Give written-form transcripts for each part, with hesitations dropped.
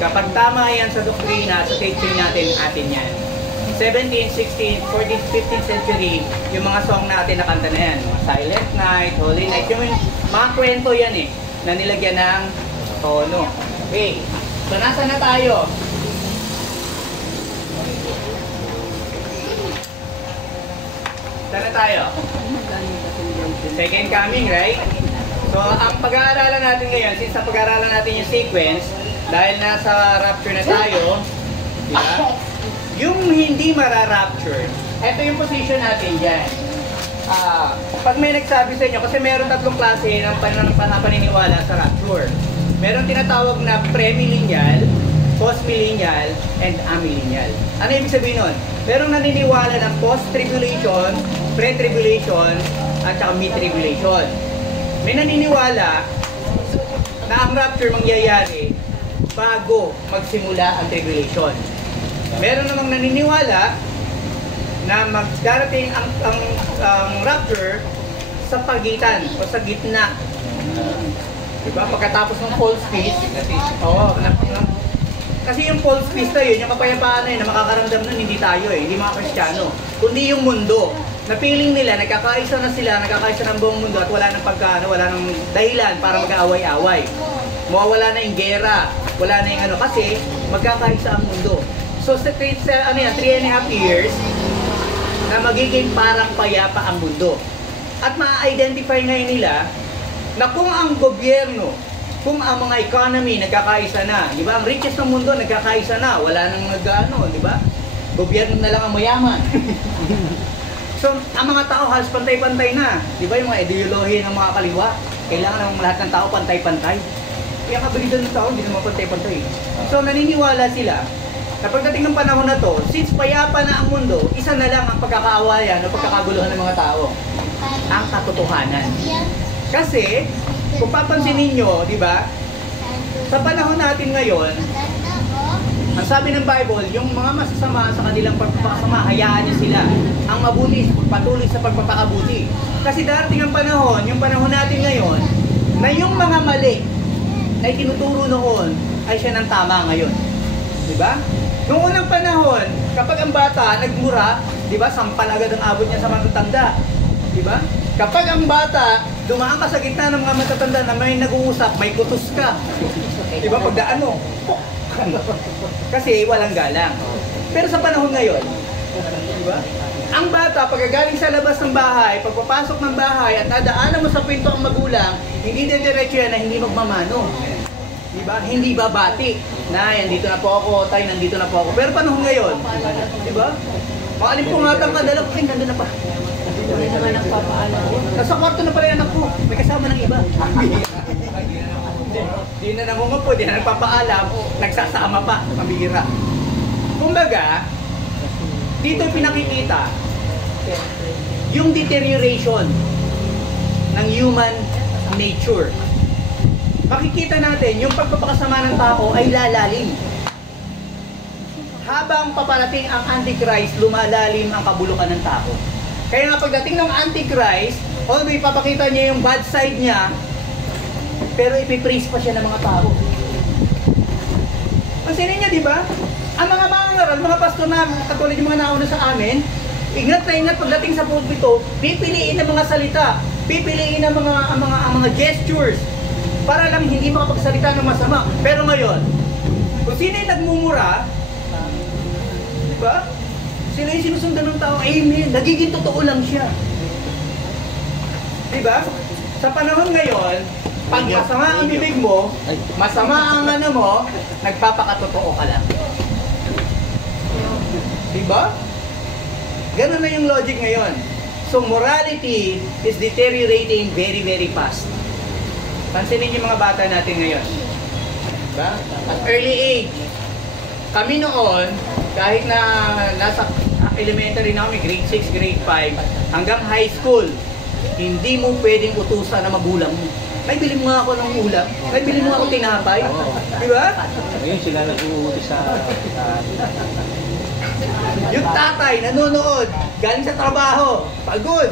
Kapag tama yan sa doktrina, sa teaching natin, atin yan. 17th, 16th, 14th, 15th century, yung mga song natin nakanta na yan. Silent Night, Holy Night, yung mga kwento yan eh, na nilagyan ng tono. Okay, so nasa na tayo? Saan na tayo? Second coming, right? So, ang pag-aaralan natin ngayon, since ang pag-aaralan natin yung sequence, dahil nasa rapture na tayo, diba? Yung hindi mara-rapture, ito yung position natin dyan. Pag may nagsabi sa inyo, kasi meron tatlong klase ng paniniwala sa rapture. Meron tinatawag na premillennial, postmillennial, and amillennial. Ano ibig sabihin nun? Merong naniniwala ng post-tribulation, pre-tribulation, at saka mid-tribulation. May naniniwala na ang rapture mangyayari bago magsimula ang tribulation. Meron namang naniniwala na magdarating ang rapture sa pagitan o sa gitna. Diba? Pagkatapos ng false peace, kasi yung false peace na yun, yung kapayapaan na yun, na makakaramdam nun, hindi tayo hindi mga Kristiyano, kundi yung mundo. Na feeling nila, nagkakaisa na sila, nagkakaisa ng buong mundo at wala nang dahilan para mag-aaway-away. Mawawala na yung gera, wala na yung kasi magkakaisa ang mundo. So sa 3.5 years, na magiging parang payapa ang mundo. At ma-identify ngayon nila na kung ang gobyerno, kung ang mga economy nagkakaisa na, di ba? Ang richest ng mundo nagkakaisa na, wala nang di ba? Gobyerno na lang ang mayaman. So, ang mga tao halos pantay-pantay na. Di ba yung mga ideolohiya ng mga kaliwa? Kailangan ng lahat ng tao pantay-pantay. Kaya kabilidad ng tao, hindi naman pantay-pantay. So, naniniwala sila na pagdating ng panahon na to, since payapa na ang mundo, isa na lang ang pagkakaawayan o pagkakaguluhan ng mga tao. Ang katotohanan. Kasi, kung papansin ninyo, di ba, sa panahon natin ngayon, ang sabi ng Bible, yung mga masasama sa kanilang pagpapakasama, hayaan niyo sila. Ang mabuti, patuloy sa pagpapakabuti. Kasi darating ang panahon, yung panahon natin ngayon, na yung mga mali na itinuturo noon ay siya ng tama ngayon. Diba? Noong unang panahon, kapag ang bata nagmura, diba, sampal agad ang abot niya sa matatanda. Diba? Kapag ang bata, dumaan ka sa gitna ng mga matatanda na may nag-uusap, may kutos ka. Diba? Pagdaan mo. Kasi walang galang. Pero sa panahon ngayon, diba? Ang bata, pagkagaling sa labas ng bahay, pagpapasok ng bahay at nadaanan mo sa pinto ang magulang, hindi diretso yan na hindi magmamano. Diba? Hindi babati. Nay, nandito na po ako, tay, nandito na po ako. Pero panahon ngayon, diba? Maalimpungatan ka, dala ko, ay, nandun na pa. Hindi naman nagpapaalam. Nasa kwarto na pala yung anak ko, may kasama ng iba. Di na nangungupo, di na nagpapaalam, nagsasama pa, mabihira. Kumbaga, dito pinakikita yung deterioration ng human nature. Makikita natin, yung pagpapakasama ng tao ay lalalim. Habang paparating ang Antichrist, lumalalim ang kabulukan ng tao. Kaya nga pagdating ng Antichrist, although ipapakita niya yung bad side niya, pero ipipraise pa siya ng mga tao. Pansinin niya, di ba? Ang mga mangaral, mga pastor na katulad yung mga nauna sa amin, ingat na ingat pagdating sa pulpito, pipiliin ng mga salita, pipiliin ng mga gestures, para lang hindi makapagsalita ng masama. Pero ngayon, kung sino yung nagmumura, di ba? Sino yung sinusundan ng tao, amen, nagiging totoo lang siya. Di ba? Sa panahon ngayon, pag masama ang bibig mo, masama ang mo, nagpapakatotoo ka lang. Diba? Ganun na yung logic ngayon. So morality is deteriorating very, very fast. Pansinin yung mga bata natin ngayon. Diba? At early age, kami noon, kahit na nasa elementary na kami, grade 6, grade 5, hanggang high school, hindi mo pwedeng utusan na magulang mo. May bili mo nga ako ng ulam. May bili mo nga ako tinapay. Di ba? Ngayon sila nag-uuti sa... Yung tatay nanonood, galing sa trabaho, pagod.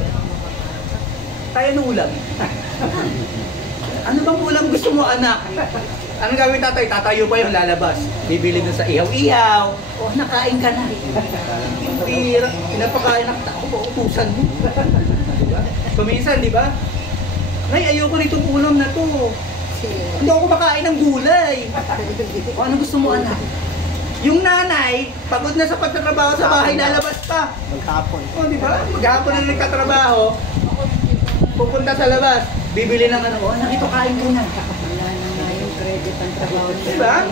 Tayo ng ulam. Ano bang ulam gusto mo, anak? Anong gawin tatay? Tatayo pa yung lalabas. Bibili doon sa ihaw-ihaw. Oh, nakain ka na. Pira, pinapakain na tao ba? Utusan mo. Diba? Kuminsan, di ba? Nay, ayoko nitong ulam na to. Hindi ako makain ng gulay. O, ano gusto mo, anak? Yung nanay, pagod na sa pagtatrabaho sa bahay, lalabas pa. Maghapon. O, di ba? Maghapon na nagkatrabaho. Pupunta sa labas. Bibili ng ano. O, anak, ito kain ko na. Diba?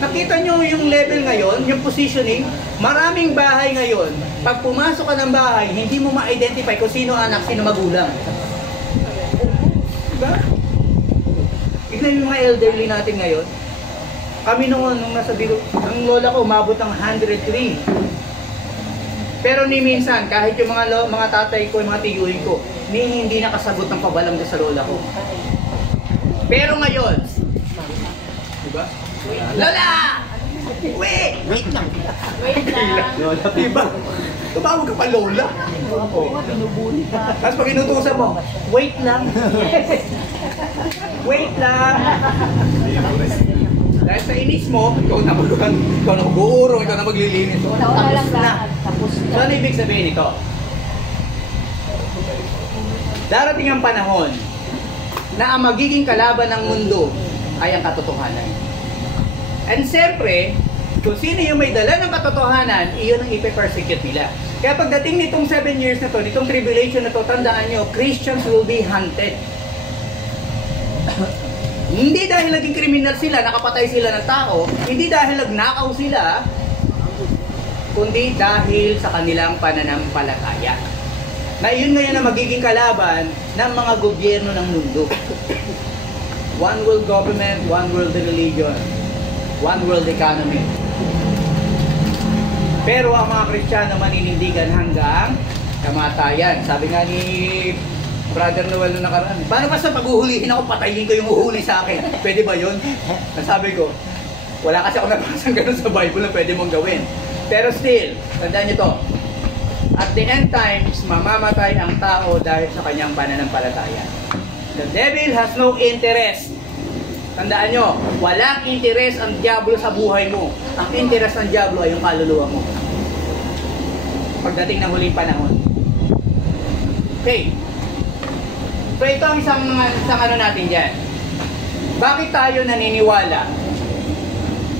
Nakita nyo yung level ngayon, yung positioning, maraming bahay ngayon, pag pumasok ka ng bahay, hindi mo ma-identify kung sino anak, sino magulang. Diba? Tignan yung mga elderly natin ngayon. Kami noon, nung nasa biro, ang lola ko umabot ng 103. Pero ni minsan, kahit yung mga tatay ko, yung mga tiyuhin ko, hindi nakasagot ng pabalam sa lola ko. Pero ngayon, diba? Lola! Wait lang! Wait lang. Lola, Diba? Tumawag ka pa Lola. Tapos pag inutusan mo, wait lang. Wait lang. Dahil sa inis mo, ikaw na mag-uurong, ikaw na maglilinis. Nauna lang Tapos na. lahat. Tapos So na. ano ibig sabihin ito? Darating ang panahon na ang magiging kalaban ng mundo ay ang katotohanan. And siyempre, kung sino yung may dala ng katotohanan, iyon ang ipe-persecute nila. Kaya pagdating nitong 7 years na to, nitong tribulation na to, tandaan nyo, Christians will be hunted. Hindi dahil naging kriminal sila, nakapatay sila ng tao, hindi dahil nagnakaw sila, kundi dahil sa kanilang pananampalataya. Na iyon ngayon ang magiging kalaban ng mga gobyerno ng mundo. One world government, one world religion, one world economy. Pero ang mga Kristiyano maninindigan hanggang kamatayan. Sabi nga ni Brother Noel na nakaraan, paano pa sa paghuhulihin ako, patayin ko yung uhuli sa akin? Pwede ba yun? Nasabi ko, wala kasi ako nabasang ganun sa Bible na pwede mong gawin. Pero still, tandaan nyo to, at the end times, mamamatay ang tao dahil sa kanyang pananampalataya. The devil has no interest. Tandaan nyo, walang interest ang diablo sa buhay mo. Ang interest ng diablo ay yung kaluluwa mo. Pagdating ng huling panahon. Okay. So ito ang isang ano natin dyan. Bakit tayo naniniwala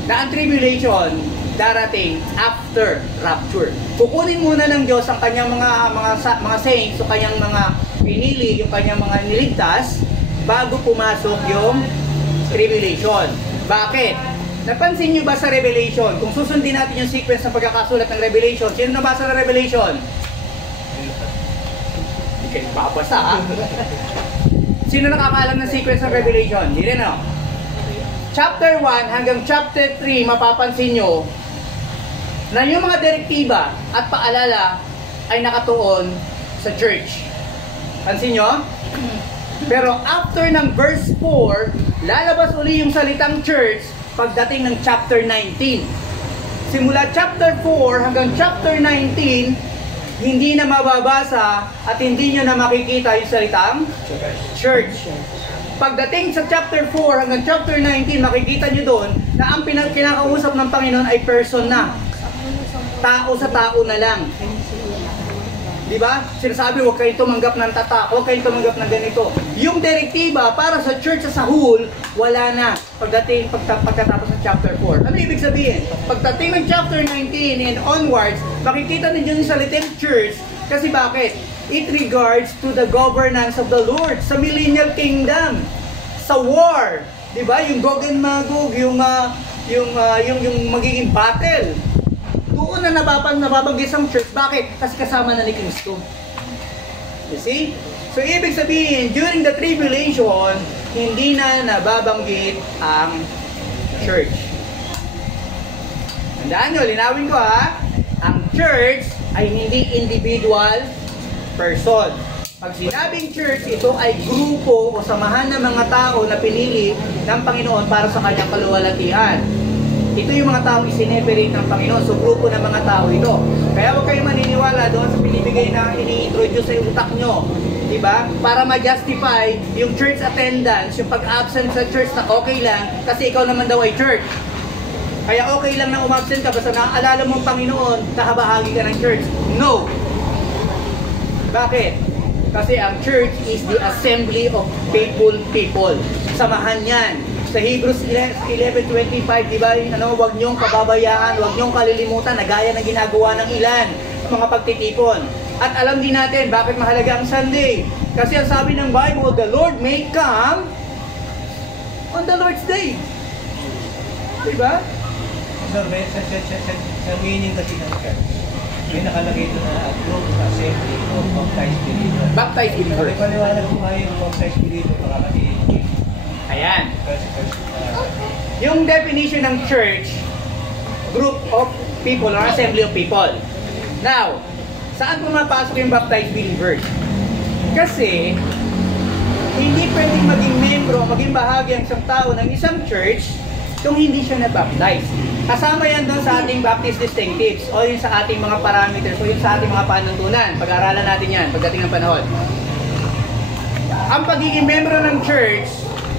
na ang tribulation darating after rapture? Kukunin muna ng Diyos ang kanyang mga saints, o kanyang mga pinili, yung kanyang mga niligtas bago pumasok yung tribulation. Bakit? Napansin nyo ba sa Revelation? Kung susundin natin yung sequence ng pagkakasulat ng Revelation, sino nabasa ng Revelation? Hindi kayo babasa, ha? Sino nakakaalam ng sequence ng Revelation? Hindi rin, no? Chapter 1 hanggang chapter 3, mapapansin nyo na yung mga direktiba at paalala ay nakatuon sa church. Pansin nyo? Pero after ng verse 4, lalabas uli yung salitang church pagdating ng chapter 19. Simula chapter 4 hanggang chapter 19, hindi na mababasa at hindi nyo na makikita yung salitang church. Pagdating sa chapter 4 hanggang chapter 19, makikita nyo doon na ang kinakausap ng Panginoon ay person na. Tao sa tao na lang. Diba? Sinasabi, huwag kayong tumanggap ng tatak, huwag kayong tumanggap ng ganito. Yung direktiba para sa church as a whole, wala na pagkatapos ng chapter 4. Ano ibig sabihin? Pagdating ng chapter 19 and onwards, makikita ninyo yung salitang church. Kasi bakit? It regards to the governance of the Lord sa millennial kingdom, sa war. Diba? Yung Gog and Magog, yung magiging battle. Doon na nababanggit ang church. Bakit? Kasi kasama na ni Kristo. You see? So, ibig sabihin, during the tribulation, hindi na nababanggit ang church. Tandaan nyo, linawin ko ha, ang church ay hindi individual person. Pag sinabing church, ito ay grupo o samahan ng mga tao na pinili ng Panginoon para sa kanyang kaluwalhatian. Ito yung mga taong isineperate ng Panginoon. So, grupo ng mga tao ito. Kaya huwag kayong maniniwala doon sa pinibigay na ini-introduce sa utak nyo Diba? Para ma-justify yung church attendance, yung pag-absent sa church na okay lang kasi ikaw naman daw ay church. Kaya okay lang na umabsent ka basta naaalala mo ang Panginoon, kahabahagi ka ng church. No! Bakit? Kasi ang church is the assembly of faithful people. Samahan yan. Sa Hebrews 11:25, diba? Huwag niyong kababayaan, huwag niyong kalilimutan na gaya ng ginagawa ng ilan, mga pagtitipon. At alam din natin bakit mahalaga ang Sunday. Kasi ang sabi ng Bible, the Lord may come on the Lord's Day. Diba? Sir, sa meaning kasi ng church, may nakalagay doon na group assembly of baptized believers. Baptized believers. Paliwanag ko nga yung baptized believer para kasi ayan. Yung definition ng church, group of people or assembly of people. Now, saan pumapasok yung baptized believers? Kasi, hindi pwedeng maging membro, maging bahagi ang isang tao ng isang church kung hindi siya na-baptize. Kasama yan doon sa ating Baptist distinctives o yung sa ating mga parameters o yung sa ating mga panuntunan. Pag-aralan natin yan pagdating ng panahon. Ang pagiging membro ng church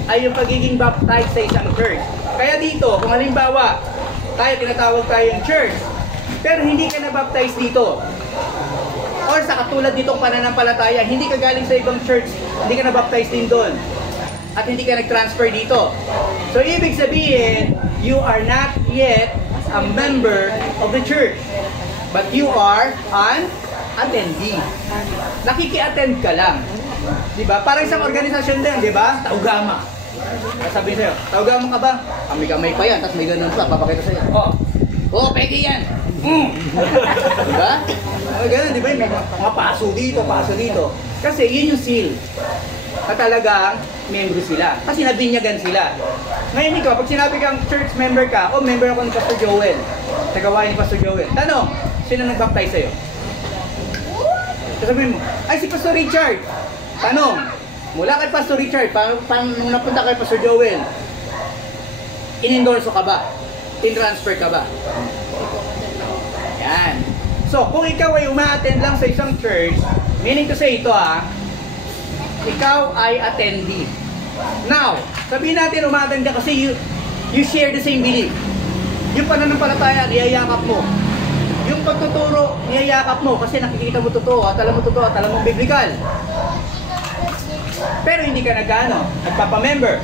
ay yung pagiging baptized sa isang church. Kaya dito, kung halimbawa, tinatawag tayong church, pero hindi ka na-baptize dito, or sa katulad nitong pananampalataya, hindi ka galing sa ibang church, hindi ka na-baptize din doon, at hindi ka nag-transfer dito. So, ibig sabihin, you are not yet a member of the church, but you are an attendee. Nakiki-attend ka lang. Diba? Parang isang organisasyon din, diba? Taugama. Sabihin sa'yo, taugama ka ba? Kamay pa yan, tapos may ganun pa, papakita sa'yo. Oh, peki yan! Diba? Ganun, diba? May mga paso dito, paso dito. Kasi yun yung seal. At talagang membro sila. Kasi nabinyagan sila. Ngayon ikaw, pag sinabi kang church member ka, o member ako ni Pastor Joel, tagawain ni Pastor Joel, tanong, sino nag-baptize sa'yo? Sabihin mo, ay si Pastor Richard. Tanong, mula kay Pastor Richard, nung napunta kay Pastor Joel, in-endorso ka ba? In-transfer ka ba? Yan. So, kung ikaw ay uma-attend lang sa isang church, meaning to say ito ikaw ay attendee. Now, sabihin natin uma-attend ka kasi you share the same belief. Yung pananampalataya, niyayakap mo. Yung pagtuturo, niyayakap mo kasi nakikita mo totoo at alam mo biblical. Pero hindi ka nagpapa-member.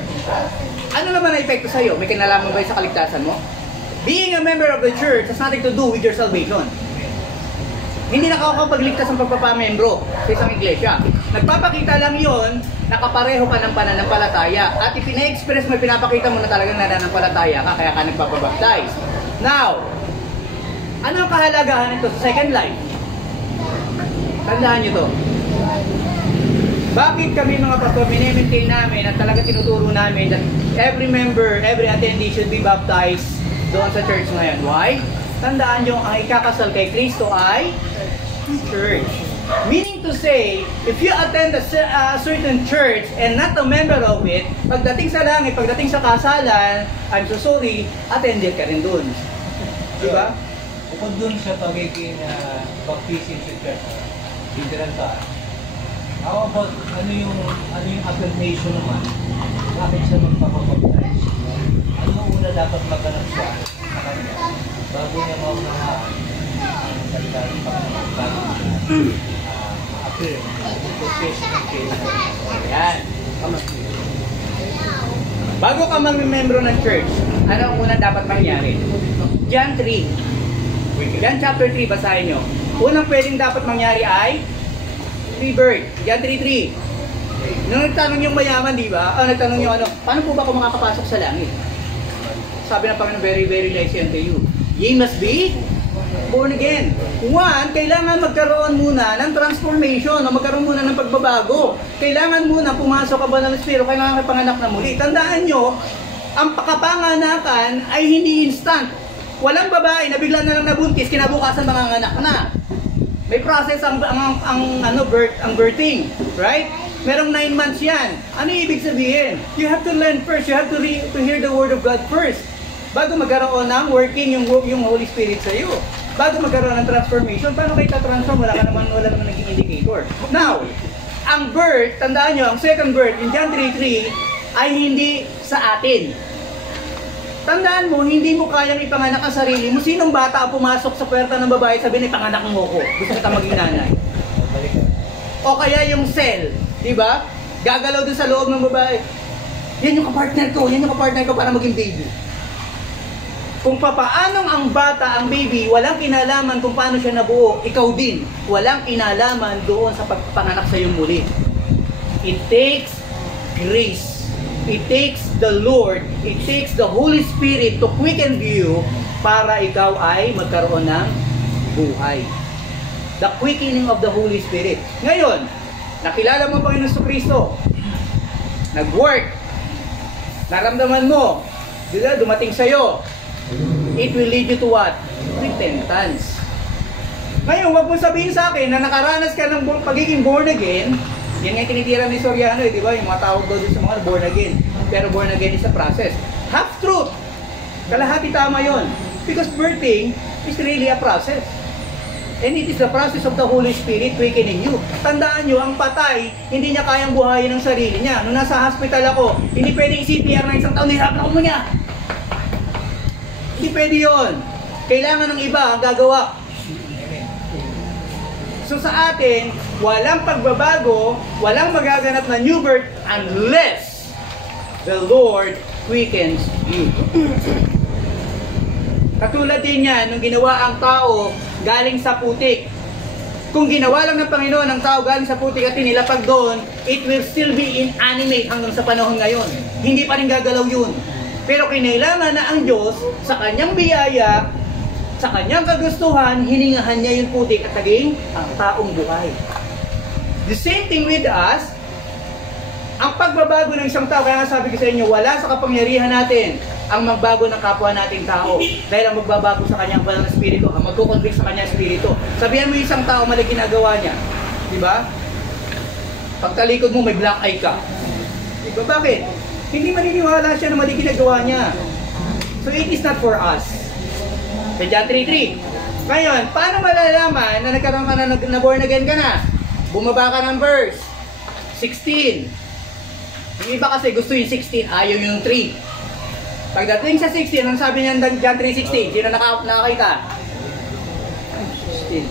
Ano naman ang epekto sa'yo? May kinalaman ba sa kaligtasan mo? Being a member of the church has nothing to do with your salvation. Hindi nakakapagligtas ang pagpapamembro sa isang iglesia. Nagpapakita lang yon na kapareho ka ng pananampalataya at ipina-express mo, pinapakita mo na talagang nananampalataya ka, kaya ka nagpapabaptize. Now, ano ang kahalagahan nito sa second life? Tandaan nyo to. Bakit kami mga pastor, mini-maintain namin at talaga tinuturo namin that every member, every attendee should be baptized doon sa church ngayon? Why? Tandaan nyo, ang ikakasal kay Kristo ay church. Meaning to say, if you attend a certain church and not a member of it, pagdating sa langit, pagdating sa kasalan, I'm so sorry, attended ka rin doon. Diba? Bukod doon sa pagiging baptism sa church, tindiran ka. How about ano yung affirmation naman? Bakit siya magpapabaptize? Ano ang una dapat maganap siya sa kanya bago niya maunahan ang kanilang appear, confession of faith. Yan. Bago ka mag-membro ng church, ano ang unang dapat mangyari? John 3. John chapter 3, basahin nyo. Unang pwedeng dapat mangyari ay rebirth. John 3:3. Nung nagtanong yung mayaman, di ba? Nagtanong yung paano po ba ako makakapasok sa langit? Sabi ng Panginoon, very, very nice unto you. Ye must be born again. One, kailangan magkaroon muna ng transformation o magkaroon muna ng pagbabago. Kailangan muna pumasok ka ba ng Espiritu, kailangan panganak na muli. Tandaan nyo, ang pakapanganakan ay hindi instant. Walang babae na bigla na lang nabuntis, kinabukasan manganganak na. May process ang birthing, right? Merong 9 months yan. Ano ibig sabihin? You have to learn first. You have to hear the Word of God first. Bago magkaroon ng working yung Holy Spirit sa iyo. Bago magkaroon ng transformation, paano kayo ta-transform? Wala naman naging indicator. Now, ang birth, tandaan nyo, ang second birth in John 3:3 ay hindi sa atin. Tandaan mo, hindi mo kayang ipanganak ang sarili mo. Sinong bata ang pumasok sa puwerta ng babae, sabi ni panganak mo ko. Gusto kita maging nanay. O kaya yung cell, di ba? Gagalaw dun sa loob ng babae. Yan yung kapartner ko para maging baby. Kung papaanong ang bata, ang baby, walang kinalaman kung paano siya nabuo, ikaw din, walang kinalaman doon sa pagpanganak sa iyong muli. It takes grace. It takes the Lord, it takes the Holy Spirit to quicken you para ikaw ay magkaroon ng buhay. The quickening of the Holy Spirit. Ngayon, nakilala mo ang Panginoon Kristo. Nag-work. Naramdaman mo. Dumating sa'yo. It will lead you to what? Repentance. Ngayon, wag mo sabihin sa akin na nakaranas ka ng pagiging born again. Yan nga yung tinitira ni Soriano, di ba? Yung mga tawag daw sa mga born again. Pero born again is a process. Half truth. Kalahati tama yon. Because birthing is really a process. And it is the process of the Holy Spirit quickening you. Tandaan nyo, ang patay, hindi niya kayang buhayin ang sarili niya. Nung nasa hospital ako, hindi pwedeng CPR na isang taon, nihirap ako mo niya. Hindi pwede yun. Kailangan ng iba ang gagawa. So sa atin, walang pagbabago, walang magaganap na new birth unless the Lord quickens you. Katulad din yan, nung ginawa ang tao galing sa putik. Kung ginawa lang ng Panginoon ang tao galing sa putik at tinilapag doon, it will still be inanimate hanggang sa panahon ngayon. Hindi pa rin gagalaw yun. Pero kinailangan na ang Diyos sa kanyang biyaya, sa kanyang kagustuhan, hiningahan niya yung putik at naging ang taong buhay. The same thing with us, ang pagbabago ng isang tao, kaya nga sabi ko sa inyo, wala sa kapangyarihan natin ang magbago ng kapwa nating tao. Dahil ang magbabago sa kanyang banal na espiritu, ang magkukonvict sa kanyang espiritu. Sabihan mo isang tao, mali ginagawa niya. Diba? Pagtalikod mo, may black eye ka. Diba? Bakit? Hindi maniniwala siya na mali ginagawa niya. So it is not for us. Sa John 3:3. Ngayon, paano malalaman na nagkaroon ka na born again ka na? Bumaba ka ng verse 16. Yung iba kasi gusto yung 16, ayaw yung 3. Pagdating sa 16, ang sabi niya John 3:16, sino nakakita?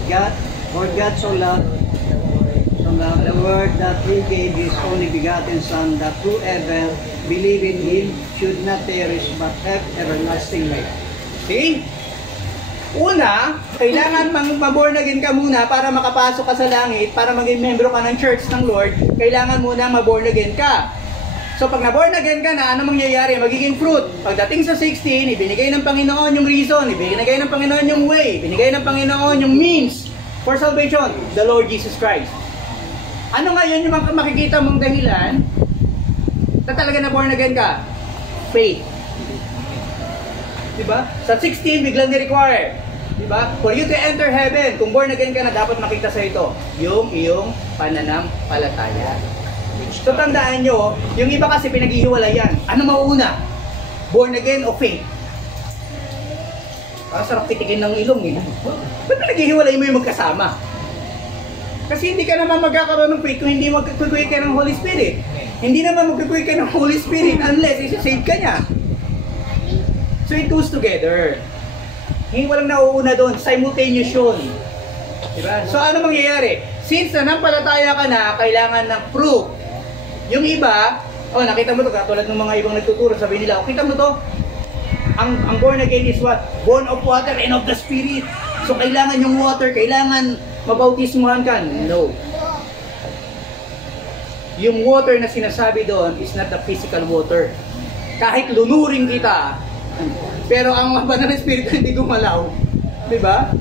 God, for God so loved the world that He gave His only begotten Son, that whoever believe in Him should not perish but have everlasting life. See? Una, kailangan mag-born again ka muna para makapasok ka sa langit, para maging membro ka ng church ng Lord, kailangan muna mag-born again ka. So pag na-born again ka na, ano mangyayari? Magiging fruit. Pagdating sa 16, ibinigay ng Panginoon yung reason, ibinigay ng Panginoon yung way, ibinigay ng Panginoon yung means for salvation, the Lord Jesus Christ. Ano ngayon yung makikita mong dahilan na talaga na-born again ka? Faith. Diba? Sa 16, biglang ni-require. Diba? For you to enter heaven, kung born again ka na, dapat makita sa ito yung iyong pananampalataya. So tandaan nyo, yung iba kasi pinaghihiwalayan. Ano mauuna? Born again o faith? Sarap titikin ng ilong eh. Ba't pinaghihiwalay mo yung magkasama? Kasi hindi ka naman magkakaroon ng faith kung hindi magkukuwi ka ng Holy Spirit. Hindi naman magkukuwi ka ng Holy Spirit unless isa-save ka niya. So it goes together. Hindi walang nauuna doon. Simultaneous yun. Diba? So ano mangyayari? Since nanampalataya ka na, kailangan ng proof. Yung iba, nakita mo to, katulad ng mga ibang nagtuturo, sabi nila, kita mo to? Ang born again is what? Born of water and of the Spirit. So kailangan yung water, kailangan mabautismuhan ka. No. Yung water na sinasabi doon is not the physical water. Kahit lunurin kita, pero ang banal na espiritu hindi gumalaw, di ba?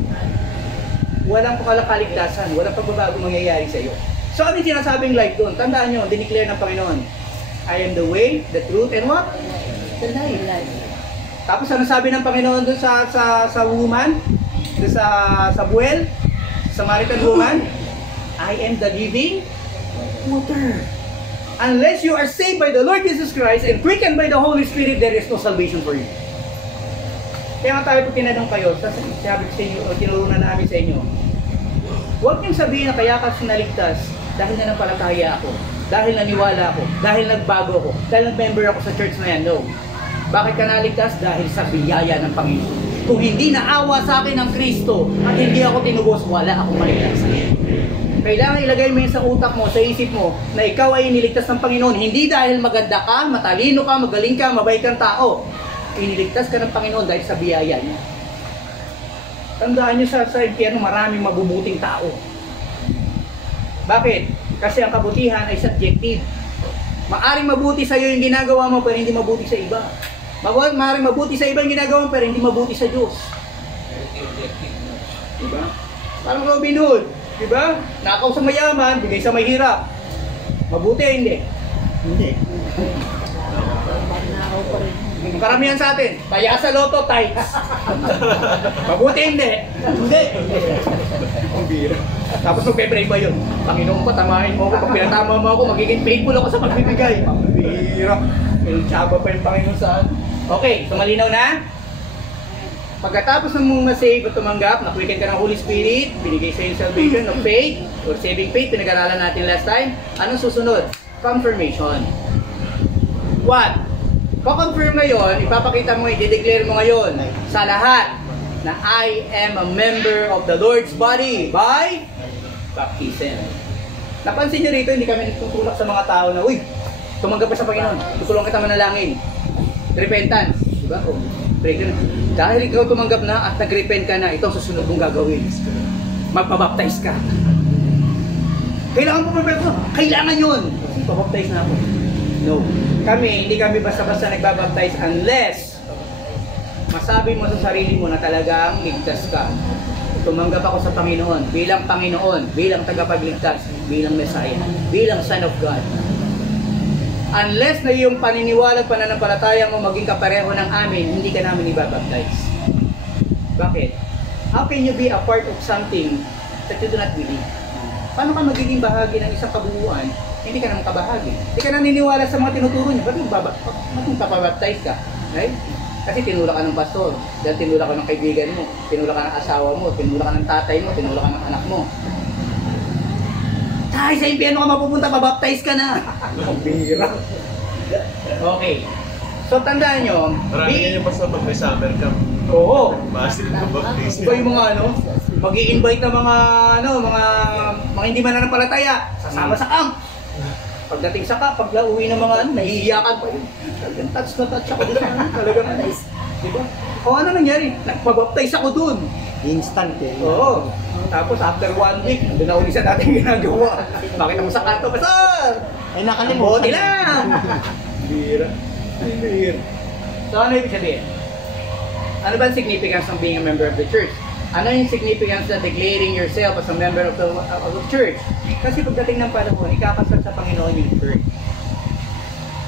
Walang kaligtasan, walang pagbabago mangyayari sa iyo. So ano yung sinasabing life doon? Tandaan nyo, dineclare ng Panginoon, I am the way, the truth, and what? The life. Tapos ano sabi ng Panginoon doon sa woman? Doon sa Buel? Samaritan woman? I am the living water. Unless you are saved by the Lord Jesus Christ and quickened by the Holy Spirit, there is no salvation for you. Kaya nga tayo po tinanong kayo, sabi ko sa inyo, o tinurunan namin sa inyo, huwag niyong sabihin na kaya ka sinaligtas dahil nanampalataya ako, dahil naniwala ako, dahil nagbago ako, dahil nag-member ako sa church na yan. No. Bakit ka naligtas? Dahil sa biyaya ng Panginoon. Kung hindi naawa sa akin ng Kristo at hindi ako tinubos, wala akong maligtas. Kailangan ilagay mo yun sa utak mo, sa isip mo, na ikaw ay iniligtas ng Panginoon. Hindi dahil maganda ka, matalino ka, magaling ka, mabait kang tao. Iniligtas ka ng Panginoon dahil sa biyaya niya. Tandaan niyo sa impyerno, maraming mabubuting tao. Bakit? Kasi ang kabutihan ay subjective. Maaring mabuti sa iyo yung ginagawa mo pero hindi mabuti sa iba. Maaring mabuti sa iba yung ginagawa mo pero hindi mabuti sa Diyos. Diba? Parang Robin Hood. Diba? Nakaw sa mayaman, bigay sa mahirap. Mabuti hindi? Hindi. Karamihan sa atin, kaya sa loto, tights. Mabuti hindi? Hindi. Ang bira. Tapos magpe-pray pa yun. Panginoon ko, tamahin mo ako. Pag pinatama mo ako, magiging faithful ako sa pagbibigay. Ang bira. May tsaba pa yung Panginoon saan. Okay, so malinaw na? Pagkatapos ng mong na-save at tumanggap, nakwikin ka ng Holy Spirit, binigay sa yung salvation of faith, or saving faith, pinag-aralan natin last time. Anong susunod? Confirmation. What? Pa-confirm ngayon, ipapakita mo, i-declare mo ngayon sa lahat na I am a member of the Lord's body by baptism. Napansin nyo rito, hindi kami nagtutulak sa mga tao na, uy, tumanggap ka sa Panginoon, tutulong kita manalangin. Repentance. Diba? O, pray ka na. Dahil ikaw tumanggap na at nag-repent ka na, ito ang susunod mong gagawin. Magpabaptize ka. Kailangan po mabaptize mo. Kailangan yun. Papaptize na ako. No. Hindi kami basta-basta nagbabaptize unless masabi mo sa sarili mo na talagang ligtas ka. Tumanggap ako sa Panginoon, bilang tagapagligtas, bilang Messiah, bilang Son of God. Unless na yung paniniwala at pananampalataya mo maging kapareho ng amin, hindi ka namin ibabaptize. Bakit? How can you be a part of something that you do not believe? Paano ka magiging bahagi ng isang kabuuan? Hindi ka naman kabahagi. Hindi ka naniniwala sa mga tinuturo niya. Ba't papabaptize ka? Right? Kasi tinulak ka ng pastor. Dahil tinulak ka ng kaibigan mo. Tinulak ka ng asawa mo. Tinulak ka ng tatay mo. Tinulak ka ng anak mo. Tayo sa impyerno ka mapupunta, pabaptize ka na. Ang bihira. Okay. So tandaan nyo. Marami nga yung pastor pag may summer camp. Oo. Master ng baptism. Iba yung mga mag-i-invite ng mga hindi mananampalataya. Sasama sa camp. Pagdating sa ka, pag uwi ng mga nahihiyakan pa yun. Talagang touch ako doon. Talagang diba? O ano nangyari? Nagpabaptize ako doon. Instant eh. Oo. Tapos after 1 week, doon na uli sa dating ginagawa. Makita mo sa kanto, Pastor! Ay nakalimutan. Buti lang! Bira. Bira. So ano ibig sabihin? Ano ba ang significance ng being a member of the church? Ano yung significance na declaring yourself as a member of the church? Kasi pagdating ng panahon, ikakasal sa Panginoon yung church.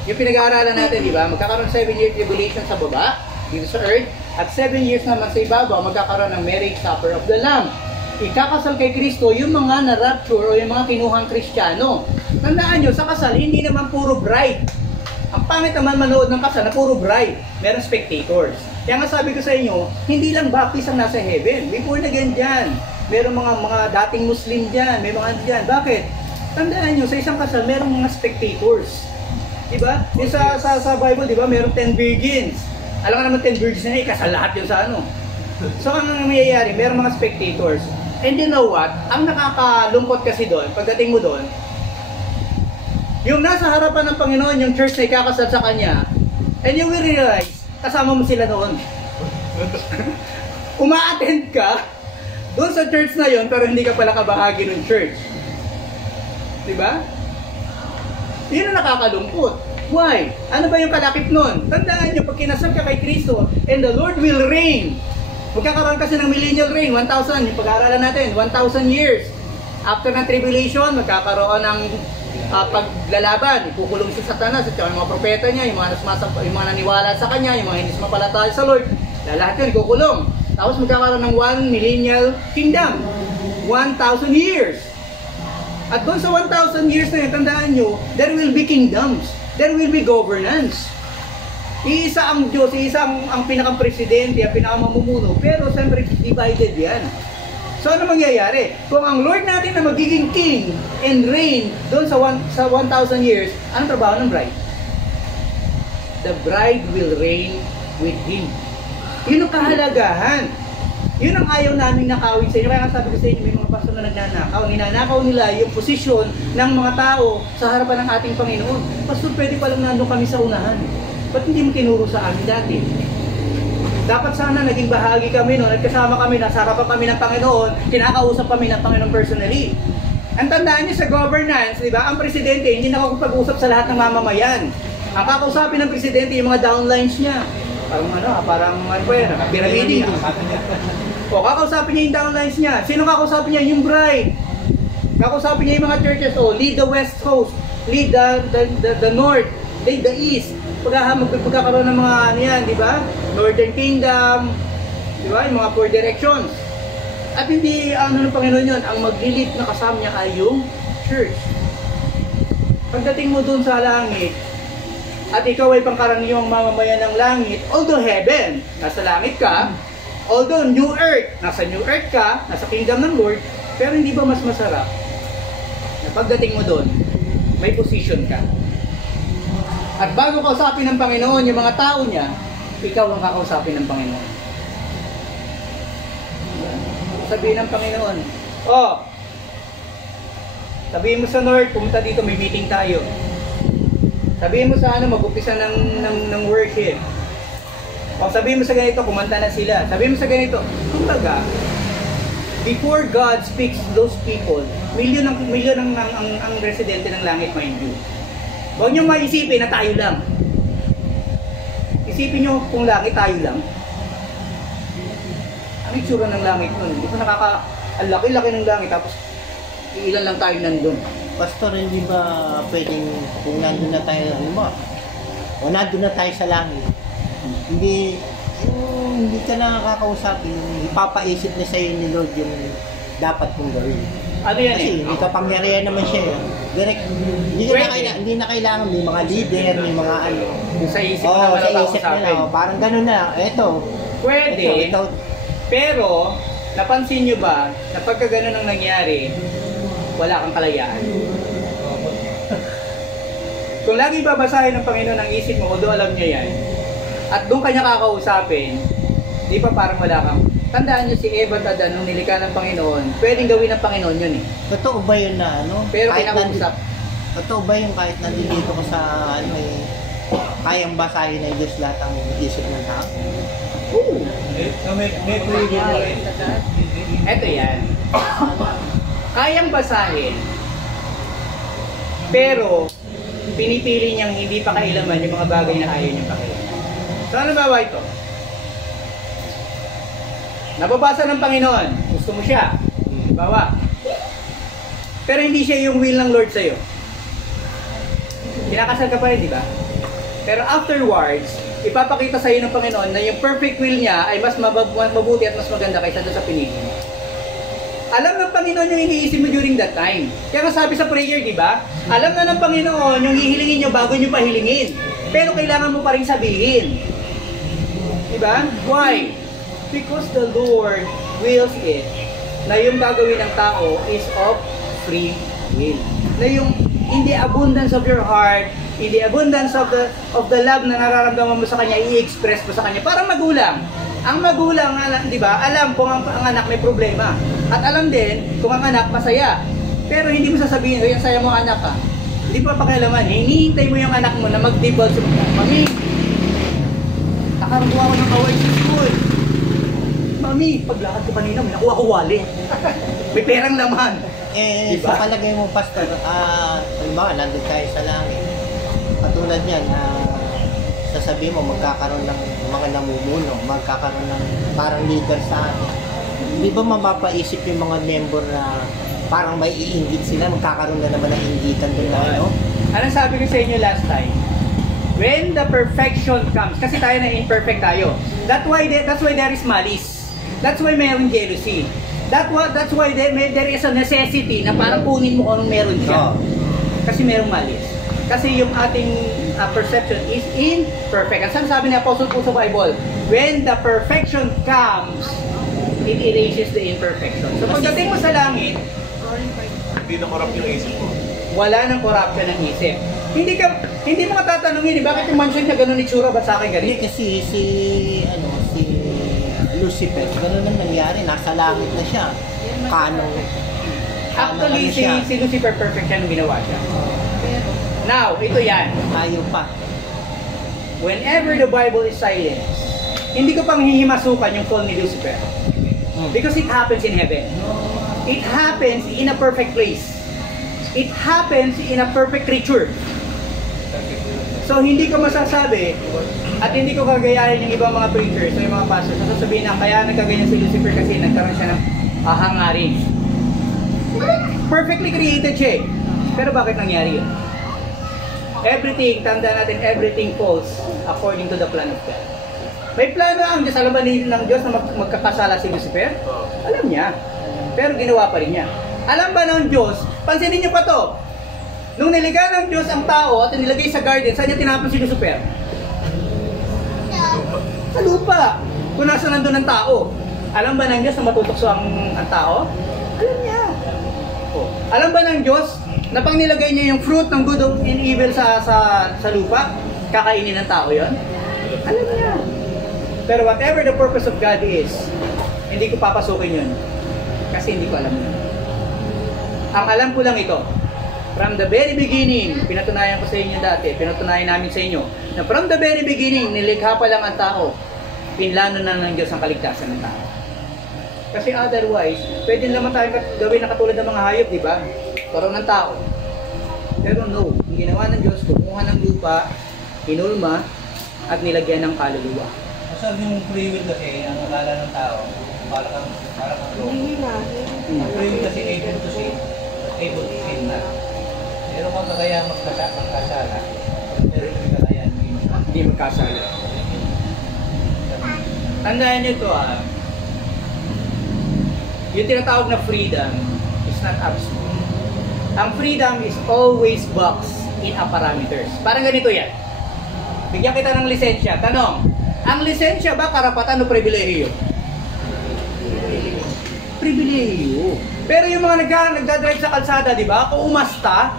Yung pinag-aaralan natin, di ba? Magkakaroon 7-year tribulation sa baba, dito sa earth, at 7 years naman sa ibabaw, magkakaroon ng marriage supper of the Lamb. Ikakasal kay Kristo yung mga na-rapture o yung mga kinuhang Kristiyano. Tandaan nyo, sa kasal, hindi naman puro bride. Ang pangit naman manood ng kasal na puro bride. Meron spectators. Kaya nga sabi ko sa inyo, hindi lang baptist ang nasa heaven. May born again dyan. Meron mga dating Muslim dyan. May mga dyan. Bakit? Tandaan nyo, sa isang kasal, meron mga spectators. Diba? Yung sa Bible, diba? Meron 10 virgins. Alam ka naman 10 virgins na kasal lahat yun sa ano. So, ano nangyayari? Meron mga spectators. And you know what? Ang nakakalungkot kasi doon, pagdating mo doon, yung nasa harapan ng Panginoon, yung church na ikakasal sa Kanya, and you will realize, kasama mo sila noon. Uma-attend ka doon sa church na yon, pero hindi ka pala kabahagi ng church. Diba? Yun ang nakakalungkot. Why? Ano ba yung kalakip nun? Tandaan nyo, pag kinasal ka kay Kristo, and the Lord will reign. Magkakaroon kasi ng millennial reign, 1,000, yung pag-aaralan natin, 1,000 years. After ng tribulation, magkakaroon ng paglalaban, ikukulong si Satanas at yung mga propeta niya, yung mga naniwala sa kanya, yung mga hindi sumapalataya sa Lord, lahat yun ikukulong. Tapos magkakaroon ng 1 millennial kingdom, 1,000 years. At doon sa 1,000 years na yun, tandaan nyo, there will be kingdoms, there will be governance. Iisa ang Diyos, iisa ang pinakang presidente, ang pinakamamumuno, pero siyempre divided yan. So ano mangyayari? Kung ang Lord natin na magiging king and reign doon sa 1,000 years, anong trabaho ng bride? The bride will reign with Him. Yun ang kahalagahan. Yun ang ayaw naming nakawin sa inyo. Kaya sabi ko sa inyo, may mga pastor na nagnanakaw. Ninanakaw nila yung posisyon ng mga tao sa harapan ng ating Panginoon. Pastor, pwede palang nandun kami sa unahan. Ba't hindi mo tinuro sa amin dati? Dapat sana naging bahagi kami noon at kasama kami, nasa harapan kami ng Panginoon, kinakausap kami ng Panginoon personally. Ang tandaan niyo sa governance, di ba? Ang presidente hindi nakakapag-usap sa lahat ng mamamayan. Ang kakausapin ng presidente yung mga downlines niya. Parang ano ba yan? Piramidi. O, kakausapin niya yung downlines niya. Sino kakausapin niya? Yung bride. Kakausapin niya yung mga churches. O, lead the west coast, lead the north, lead the east. Pagkakaroon ng mga ano yan, di ba? Northern Kingdom, di ba? Yung mga four directions. At hindi, ano ng Panginoon yun, ang maglilid na kasama niya ay yung church. Pagdating mo dun sa langit, at ikaw ay pangkaraniwang mamamayan ng langit, although heaven, nasa langit ka, although new earth, nasa new earth ka, nasa kingdom ng Lord, pero hindi ba mas masarap na pagdating mo dun, may position ka. At bago kausapin ng Panginoon yung mga tao niya, ikaw ang kakausapin ng Panginoon. Sabihin ng Panginoon, sabihin mo sa North, pumunta dito, may meeting tayo. Sabihin mo sa mag-upisa ng worship. O sabihin mo sa ganito, kumanta na sila. Sabihin mo sa ganito, kumbaga, before God speaks those people, milyon ang residente ng langit, mind you. Huwag nyo maisipin na tayo lang. Isipin nyo kung langit tayo lang. Ang itsura ng langit nun. Hindi ko ang laki-laki ng langit, tapos ilan lang tayo nandun. Pastor, hindi ba pwedeng kung nandun na tayo, o nandun na tayo sa langit, hindi ka nakakausapin, ipapaisip na sa'yo ni Lord yung dapat mong gawin. Ano yan Kasi may kapangyarihan naman siya. Direct, hindi na kailangan may mga leader, may mga ano. Sa isip mo na sa isip nila, parang ganun na. Eto. Pwede, ito. pero napansin nyo ba na pagka ganun ang nangyari, wala kang kalayaan? Kung lagi babasahin ng Panginoon ang isip mo, although alam niya yan, at doon kanya kakausapin, di pa parang wala kang. Tandaan niyo si Eva at Adan nung nilikha ng Panginoon, pwedeng gawin ng Panginoon yun eh. Totoo ba yun na ano? Pero kinakausap. Totoo ba yung kahit nandito ko sa ano eh, kayang basahin ng Diyos lahat ang isip ng tao? Oo. May preview pa rin. Eto yan. Kayang basahin, pero pinipili niyang hindi pa kailaman yung mga bagay na ayaw niyang pakialaman. So ano ba ito? Nababasa ng Panginoon, gusto mo siya, bawa. Pero hindi siya yung will ng Lord sa'yo. Kinakasal ka pa rin, di ba? Pero afterwards, ipapakita sa'yo ng Panginoon na yung perfect will niya ay mas mabuti at mas maganda kaysa doon sa pinili mo. Alam ng Panginoon yung iniisip mo during that time. Kaya nga sabi sa prayer, di ba? Alam na ng Panginoon yung hihilingin nyo bago nyo pahilingin. Pero kailangan mo pa rin sabihin. Di ba? Why? Because the Lord wills it na yung gagawin ng tao is of free will. Na yung in the abundance of your heart, in the abundance of the love na nararamdaman mo sa Kanya, i-express mo sa Kanya. Parang magulang. Ang magulang, di ba, alam kung ang anak may problema. At alam din kung ang anak masaya. Pero hindi mo sasabihin, yung saya mo anak ka. Hindi pa pakialaman. Hinihintay mo yung anak mo na mag-divulge mo. Mami, nakarambuha ko ng award sa school. Mami, paglakad ko kanina, may nakuha ko wallet. May perang laman. Diba? Sa palagay mo, Pastor, halimbawa, nandun tayo sa langit. Katulad yan, sasabihin mo, magkakaroon ng mga namumuno, magkakaroon ng parang leader sa atin. Di ba mapapaisip yung mga member na parang may iinggit sila, magkakaroon na naman ng inggitan doon na ano? Anong sabi ko sa inyo last time? When the perfection comes, kasi tayo na imperfect tayo. That's why there is malice. That's why mayroong jealousy. That's why there is a necessity na parang kunin mo kung anong meron siya. Kasi mayroong malice. Kasi yung ating perception is imperfect. Ang sabi ni Apostle Paul sa Bible, when the perfection comes, it erases the imperfection. So pagdating mo sa langit, Hindi na corrupt yung isip mo. wala nang corruption ng isip. Hindi mo ka tatanungin, bakit yung mansion niya ganun itsura, ba't sa akin Hindi ganito? kasi si Lucifer, ganun ang nangyari, nasa langit na siya. Actually, si Lucifer perfect siya nung ginawa siya. Now, ito yan. Ayaw pa. Whenever the Bible is silent, hindi ko pang hihimasukan yung fall ni Lucifer. Because it happens in heaven. It happens in a perfect place. It happens in a perfect creature. So hindi ko masasabi at hindi ko kagayahin yung ibang mga preachers o yung mga pastors na sasabihin na kaya nagkaganyan si Lucifer kasi nagkaroon siya ng hangarin. Perfectly created siya eh. Pero bakit nangyari yun? Everything, tandaan natin, everything falls according to the plan of God. May plano ang Diyos, alam ba ng Diyos na magkakasala si Lucifer? Alam niya. Pero ginawa pa rin niya. Alam ba ng Diyos, pansinin niyo pa to, nung niligay ng Diyos ang tao at nilagay sa garden, saan niya tinapon si Lucifer? Sa lupa. Kung nasa nandun ang tao. Alam ba ng Diyos na matutokso ang tao? Alam niya. Oh. Alam ba ng Diyos na pag nilagay niya yung fruit ng good and evil sa lupa, kakainin ng tao yon? Alam niya. Pero whatever the purpose of God is, hindi ko papasukin yun. Kasi hindi ko alam yun. Ang alam ko lang ito, from the very beginning, pinatunayan ko sa inyo dati, pinatunayan namin sa inyo, na from the very beginning, nilikha pa lang ang tao, pinlano na ng Diyos ang kaligtasan ng tao. Kasi otherwise, pwede naman tayo gawin na katulad ng mga hayop, di ba? Karoon ng tao. Pero no, ang ginawa ng Diyos, kumuha ng lupa, inulma, at nilagyan ng kaluluwa. Masal yung free will kasi, ang akala ng tao, para kang loko. Ang free will kasi able to sin na. Pero kung kaya magkasala, pero hindi ka kaya Hindi magkasala. Tandaan nyo ito yung tinatawag na freedom is not absolute. Ang freedom is always boxed in a parameters. Parang ganito yan. Bigyan kita ng lisensya. Tanong, ang lisensya ba karapatan o pribilehiyo? Pribilehiyo. Pero yung mga nagdadrive sa kalsada, di ba? Kung umasta,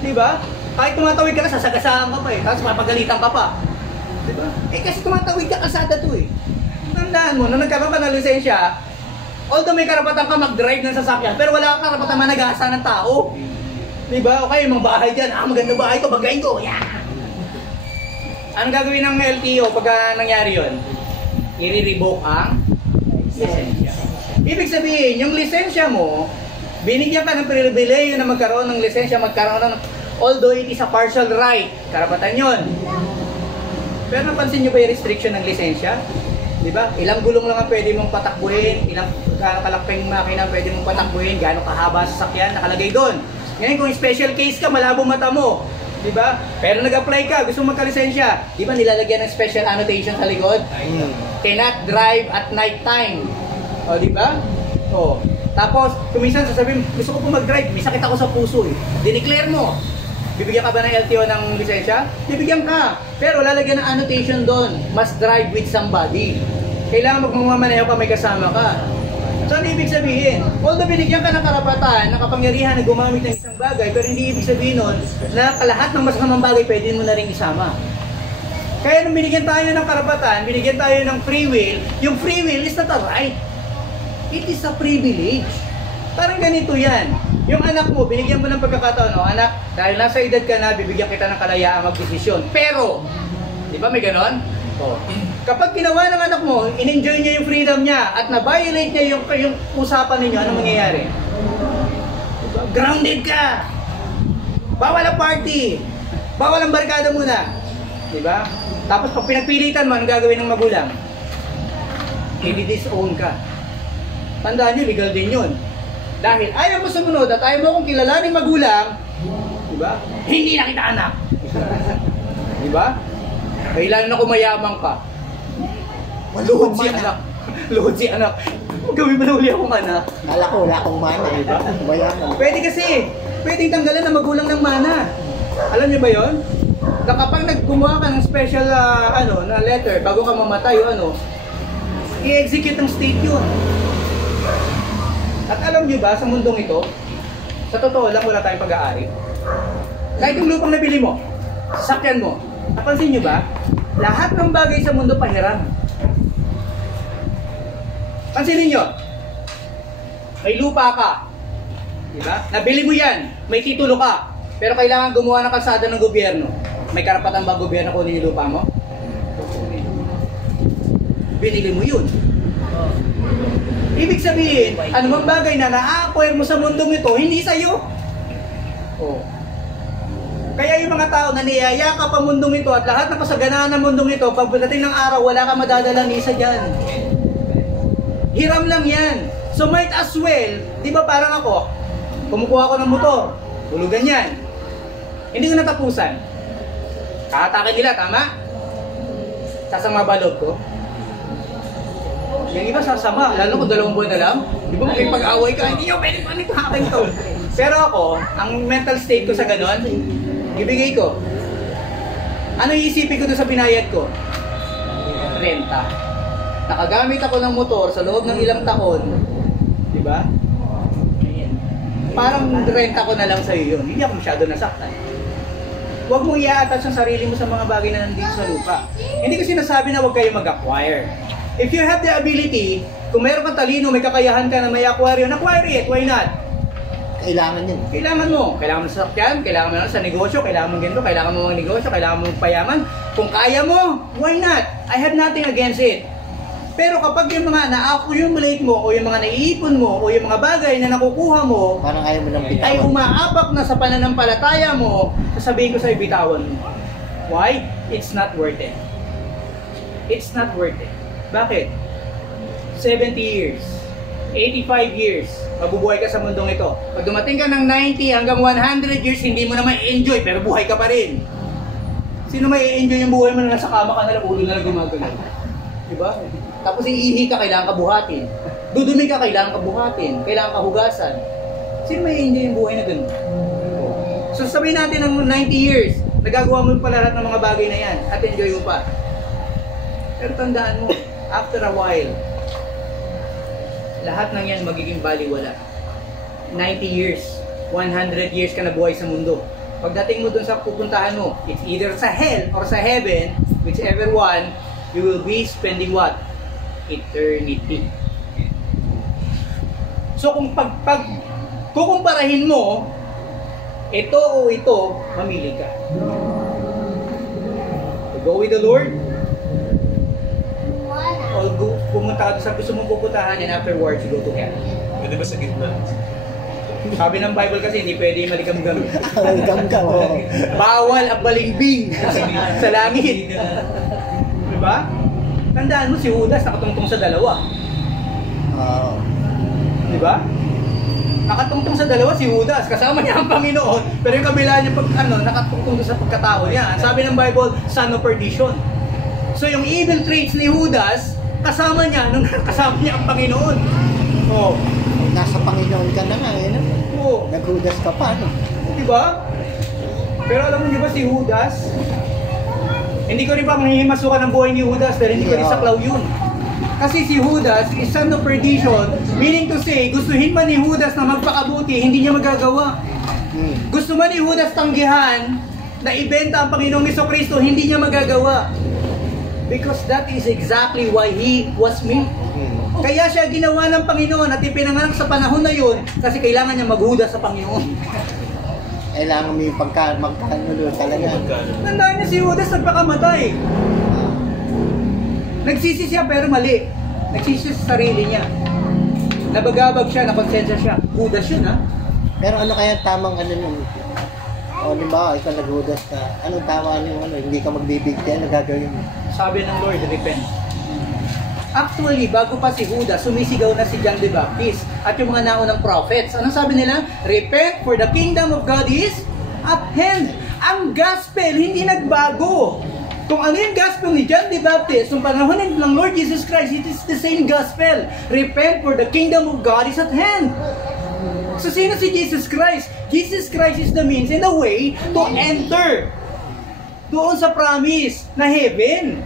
di ba? Kahit tumatawid ka na, sasagasaan ka pa eh. Tapos mapagalitan ka pa. Di ba? Eh kasi tumatawid ka kalsada to eh. Tandaan mo, nung nagkaroon ka ng lisensya, although may karapatan ka mag-drive ng sasakyan, pero wala kang karapatan managasa ng tao. Di ba? Okay, mga bahay dyan. Maganda bahay ko, bagayin ko. Yeah! Anong gagawin ng LTO pag nangyari yun? I-revoke ang lisensya. Ibig sabihin, yung lisensya mo, binigyan ka ng pribileyo na magkaroon ng lisensya, although it is a partial right, karapatan yun. Pero napansin nyo ba yung restriction ng lisensya? Diba? Ilang gulong lang ang pwede mong patakbuhin, ilang kalakpeng makina pwede mong patakbuhin, gaano kahaba sa sakyan, nakalagay doon. Ngayon kung special case ka, malabo mata mo. Diba? Pero nag-apply ka, gusto mong magka-lisensya. Diba nilalagyan ng special annotation sa likod? Cannot drive at night time. O, diba? O. Tapos, kung minsan sasabihin, gusto ko po mag-drive, may sakit ako sa puso eh. Dineclare mo. Bibigyan ka ba ng LTO ng lisensya? Bibigyan ka. Pero lalagyan ng annotation doon, must drive with somebody. Kailangan magmamaneho ka, may kasama ka. So, ano ibig sabihin? Although binigyan ka ng karapatan, ng kapangyarihan na gumamit ng isang bagay, pero hindi ibig sabihin nun na lahat ng masasamang bagay pwede mo na rin isama. Kaya nung binigyan tayo ng karapatan, binigyan tayo ng free will, yung free will is not a right. It is a privilege. Parang ganito yan. Yung anak mo, binigyan mo ng pagkakataon, no? Anak, dahil nasa edad ka na, bibigyan kita ng kalayaan magdesisyon. Pero, di ba may ganon? Oh. Kapag ginawa ng anak mo, in-enjoy niya yung freedom niya at na-violate niya yung usapan ninyo, ano mangyayari? Diba? Grounded ka! Bawal ang party! Bawal ang barkada muna! Diba? Tapos pag pinagpilitan mo, anong gagawin ng magulang? I-disown ka. Tandaan nyo, legal din yun. Dahil ayaw mo sumunod at ayaw mo kung kilalanin magulang, diba? Hindi na kita anak! Diba? Kailan na kumayamang ka? Luhod si anak. Luhod si anak. Gawin mo na uli akong anak. Kala ko wala akong mana, diba? Mayaman. Pwede kasi. Pwedeng tanggalan ng magulang ng mana. Alam niyo ba yon? Na kapag gumawa ka ng special na letter bago ka mamatay o I-execute ng state yun. At alam nyo ba, sa mundong ito, sa totoo lang, wala tayong pag-aari. Kahit yung lupang nabili mo, sasakyan mo, napansin nyo ba, lahat ng bagay sa mundo pahiram. Pansinin nyo, may lupa ka, diba? Nabili mo yan, may titulo ka, pero kailangan gumawa ng kalsada ng gobyerno. May karapatan ba gobyerno kunin yung lupa mo? Binili mo yun. Ibig sabihin, anumang bagay na na-acquire mo sa mundong ito, hindi sa'yo. Oh. Kaya yung mga tao na niyayakap ang mundong ito at lahat ng kasaganaan ng mundong ito, pagdating ng araw, wala ka madadalang isa dyan. Hiram lang yan. So might as well, di ba parang ako, kumukuha ko ng motor, hulugan yan. Hindi ko natapusan. Kakatake nila, tama? Sasama ba loob ko? Yung iba sasama, lalo kung 2 buwan na lang. Di ba makipag-away ka, hindi nyo pwede panikakin to. Pero ako, ang mental state ko sa ganon, ibigay ko. Ano iisipin ko doon sa binayad ko? Renta. Nakagamit ako ng motor sa loob ng ilang taon. Di ba? Parang renta ko na lang sa'yo yun. Hindi ako masyado nasaktan. Huwag mong i-attach ang sarili mo sa mga bagay na nandito sa lupa. Hindi ko sinasabi na huwag kayo mag-acquire. If you have the ability, kung meron kang talino, may kakayahan ka na may acquire yun, acquire it. Why not? Kailangan yun. Kailangan mo. Kailangan mo sa sakyan, kailangan mo sa negosyo, kailangan mo ganito, kailangan mo ng negosyo, kailangan mo payaman. Kung kaya mo, why not? I have nothing against it. Pero kapag yung mga na-accumulate mo, o yung mga naiipon mo, o yung mga bagay na nakukuha mo, Parang ayaw mo lang bitawan. ay umaapak na sa pananampalataya mo, sasabihin ko sa'yo, bitawan mo. Why? It's not worth it. It's not worth it. Bakit? 70 years, 85 years, mabubuhay ka sa mundong ito. Pag dumating ka ng 90 hanggang 100 years, hindi mo na ma-enjoy, pero buhay ka pa rin. Sino mai-enjoy yung buhay mo na nasa kama ka na lang, ulo na lang gumagalaw? Diba? Tapos iihi ka, kailangan ka buhatin. Dudumi ka, kailangan ka buhatin. Kailangan ka hugasan. Sino mai-enjoy yung buhay na ganun? So sabihin natin ng 90 years, nagagawa mo pala lahat ng mga bagay na yan at enjoy mo pa. Pero tandaan mo, after a while, lahat ng yan magiging baliwala. 90 years, 100 years ka na buhay sa mundo. Pagdating mo dun sa pupuntahan mo, it's either sa hell or sa heaven, whichever one, you will be spending what? Eternity. So kung kukumparahin mo, ito o ito, mamili ka. To go with the Lord, o pumunta ka sa gusto mong pupuntahan, and afterwards you go to hell. Pwede ba sa gitna? Sabi ng Bible kasi hindi pwede maligam-gam. Maligam-gam, oo. Bawal ang balimbing sa langit. Diba? Tandaan mo si Judas nakatungtong sa dalawa. Oo. Diba? Nakatungtong sa dalawa si Judas, kasama niya ang Panginoon, pero yung kabila niya nakatungtong sa pagkatao niya. Sabi ng Bible, son of perdition. So yung evil traits ni Judas, kasama niya nung kasama niya ang Panginoon. Oh. Nasa Panginoon ka na nga, eh, no? Oh. Naghudas ka pa, no? Diba? Pero alam mo ba si Judas, hindi ko rin pa mahihimasukan ang buhay ni Judas dahil hindi ko rin saklaw yun. Kasi si Judas is son of perdition, meaning to say, gustuhin man ni Judas na magpakabuti, hindi niya magagawa. Gusto man ni Judas tanggihan na ibenta ang Panginoong Jesucristo, hindi niya magagawa. Because that is exactly why He was made. Kaya siya ginawa ng Panginoon at ipinanganak sa panahon na yun kasi kailangan niya maghudas sa Panginoon. Kailangan may magkanulo talaga. Tandaan niya si Judas nagpakamatay. Nagsisi siya pero mali. Nagsisi sa sarili niya. Nabagabag siya, nakonsensya siya. Judas yun, ha? Pero ano kaya tamang ano nun? O di ba, ikaw naghudas ka. Anong tama yung ano, hindi ka magbibigti, ano gagawin mo? Sabi ng Lord, repent. Actually, bago pa si Judas, sumisigaw na si John the Baptist at yung mga naunang prophets. Anong sabi nila? Repent, for the kingdom of God is at hand. Ang gospel, hindi nagbago. Kung ano yung gospel ni John the Baptist, yung panahon ng Lord Jesus Christ, it is the same gospel. Repent, for the kingdom of God is at hand. So sino si Jesus Christ? Jesus Christ is the means and the way to enter doon sa promise na heaven.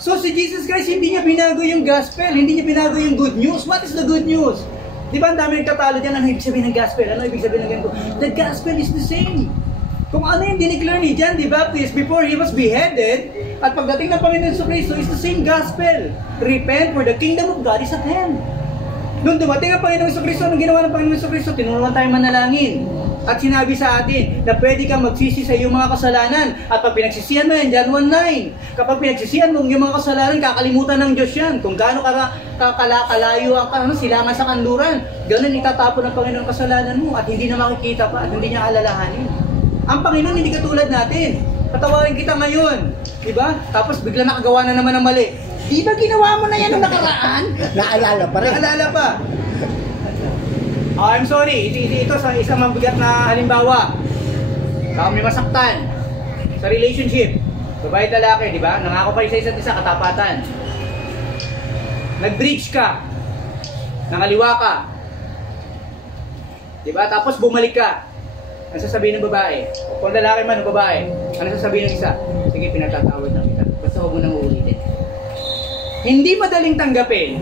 So si Jesus Christ, hindi niya binago yung gospel, hindi niya binago yung good news. What is the good news? Di ba ang dami nagtatalo dyan, ano ibig sabihin ng gospel? Ano ibig sabihin ng ganito? The gospel is the same. Kung ano yung dineclare ni John the Baptist before he was beheaded, at pagdating ng Panginoon Jesucristo, is the same gospel. Repent, for the kingdom of God is at hand. Nung dumating ang Panginoon Jesucristo, anong ginawa ng Panginoon Jesucristo? Tinuruan tayo manalangin. At sinabi sa atin na pwede kang magsisi sa iyong mga kasalanan. At pag pinagsisihan mo yan, John 1:9. Kapag pinagsisihan mo yung mga kasalanan, kakalimutan ng Diyos yan. Kung gaano kalayo ang silangan sa kanluran, ganun itatapon ng Panginoon kasalanan mo at hindi na makikita pa at hindi niya alalahanin. Ang Panginoon hindi katulad natin. Patawarin kita ngayon, di ba? Tapos bigla nakagawa na naman ng mali. Di ba ginawa mo na yan noong nakaraan? Naalala pa rin. Naalala pa. I'm sorry, ito sa isang mabigat na halimbawa. Baka may masaktan sa relationship. Babae at lalaki, di ba? Nangako kayo sa isa't isa, katapatan. Nag-breach ka. Nangaliwa ka. Di ba? Tapos bumalik ka. Ano sasabihin ng babae? Kung lalaki man o babae, ano sasabihin ng isa? Sige, pinatatawad na kita. Basta huwag mo nang uulitin. Hindi madaling tanggapin